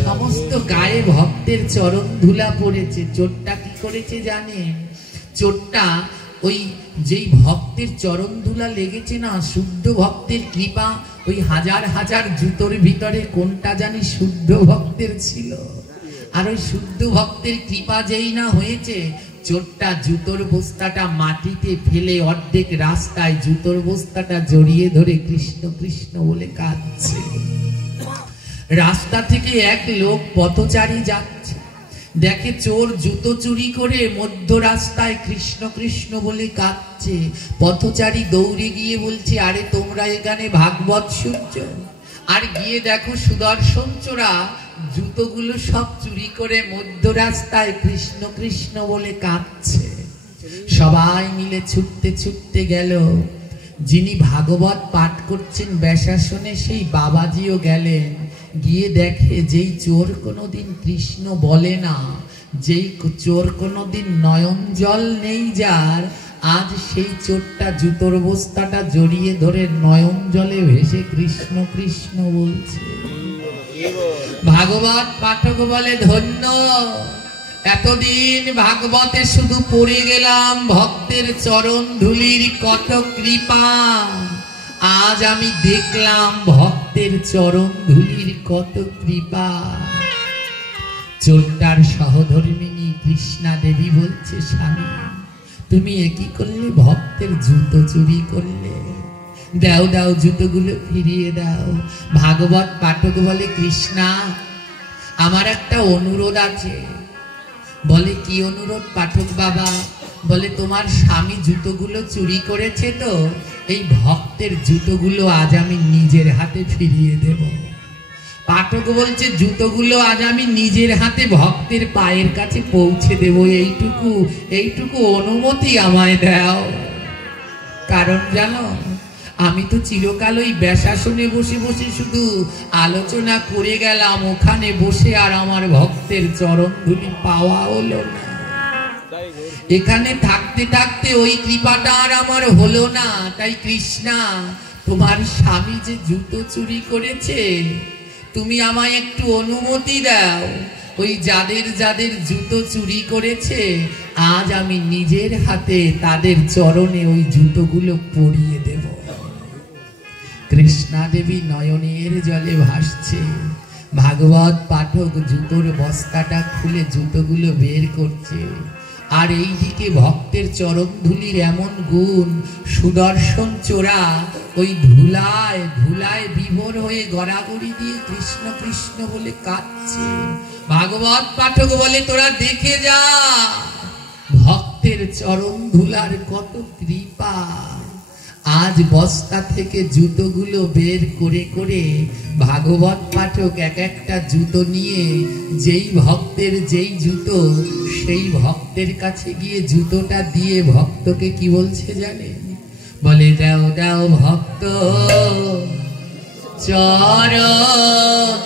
সমস্ত গায়ে ভক্তের চরণ ধুলা পড়েছে। চোরটা কি করেছে জানেন? চোরটা ওই যেই ভক্তের চরণ ধুলা লেগেছে না, শুদ্ধ ভক্তের কৃপা, ওই হাজার হাজার জুতোর ভিতরে কোনটা জানি শুদ্ধ ভক্তের ছিল। আর ওই শুদ্ধ ভক্তের কৃপা যেই না হয়েছে, চোরটা জুতোর বস্তাটা মাটিতে ফেলে অর্ধেক রাস্তায় জুতোর বস্তাটা জড়িয়ে ধরে কৃষ্ণ কৃষ্ণ বলে কাঁদছে। রাস্তা থেকে এক লোক পথচারী যাচ্ছে, দেখে চোর জুতো চুরি করে মধ্য রাস্তায় কৃষ্ণ কৃষ্ণ বলে কাঁদছে। পথচারী দৌড়ে গিয়ে বলছে, আরে তোমরা এখানে ভাগবত শুনছো? আর গিয়ে দেখো সুদর্শন চোরা জুতোগুলো সব চুরি করে মধ্য রাস্তায় কৃষ্ণ কৃষ্ণ বলে কাঁদছে। সবাই মিলে ছুটতে ছুটতে গেল। যিনি ভাগবত পাঠ করছেন ব্যাসাসনে, সেই বাবাজিও গেলেন। গিয়ে দেখে যেই চোর কোনোদিন কৃষ্ণ বলে না, যেই চোর কোনোদিন নয়ন জল নেই যার, আজ সেই চোরটা জুতোর বস্তাটা জড়িয়ে ধরে নয়ন জলে ভেসে কৃষ্ণ কৃষ্ণ বলছে। ভাগবত পাঠক বলে, ধন্য, এতদিন ভাগবতে শুধু পড়ে গেলাম ভক্তের চরণ ধুলির কত কৃপা, আজ আমি দেখলাম ভক্তের চরণ ধুলির কত কৃপা। চোরটার সহধর্মিনী কৃষ্ণা দেবী বলছে, স্বামী তুমি একই করলে, ভক্তের জুতো চুরি করলে, দাও দাও জুতোগুলো ফিরিয়ে দাও। ভাগবত পাঠক বলে, কৃষ্ণা আমার একটা অনুরোধ আছে। বলে, কি অনুরোধ পাঠক বাবা? বলে, তোমার স্বামী জুতোগুলো চুরি করেছে তো, এই ভক্তের জুতোগুলো আজ আমি নিজের হাতে ফিরিয়ে দেব। পাঠক বলছে, জুতোগুলো আজ আমি নিজের হাতে ভক্তের পায়ের কাছে পৌঁছে দেব, এইটুকু অনুমতি আমায় দাও। কারণ জানো, আমি তো চিরকাল ওই ব্যাসাসনে বসে বসে শুধু আলোচনা করে গেলাম, ওখানে বসে আর আমার ভক্তের চরণ ধুলি পাওয়া হলো না। এখানে থাকতে থাকতে ওই কৃপাটা আর আমার হলো না। তাই কৃষ্ণা, তোমার স্বামী যে জুতো চুরি করেছে, তুমি আমায় একটু অনুমতি দাও। ওই যাদের যাদের জুতো চুরি করেছে, আজ আমি নিজের হাতে তাদের চরণে ওই জুতোগুলো পরিয়ে দেব। কৃষ্ণা দেবী নয়নের জলে ভাসছে। ভাগবত পাঠক জুতোর বস্তাটা খুলে জুতোগুলো বের করছে। আর এইদিকে ভক্তের চরণ ধুলির এমন গুণ, সুদর্শন চোরা ওই ধুলায় ধুলায় বিভোর হয়ে গড়াগড়ি দিয়ে কৃষ্ণ কৃষ্ণ বলে কাঁদছে। ভাগবত পাঠক বলে, তোরা দেখে যা ভক্তের চরণ ধুলার কত কৃপা। আজ বস্তা থেকে জুতোগুলো বের করে করে ভাগবত পাঠক এক একটা জুতো নিয়ে যেই ভক্তের যেই জুতো, সেই ভক্তের কাছে গিয়ে জুতোটা দিয়ে ভক্তকে কি বলছে জানেন? বলে, দাও দাও ভক্ত চরণ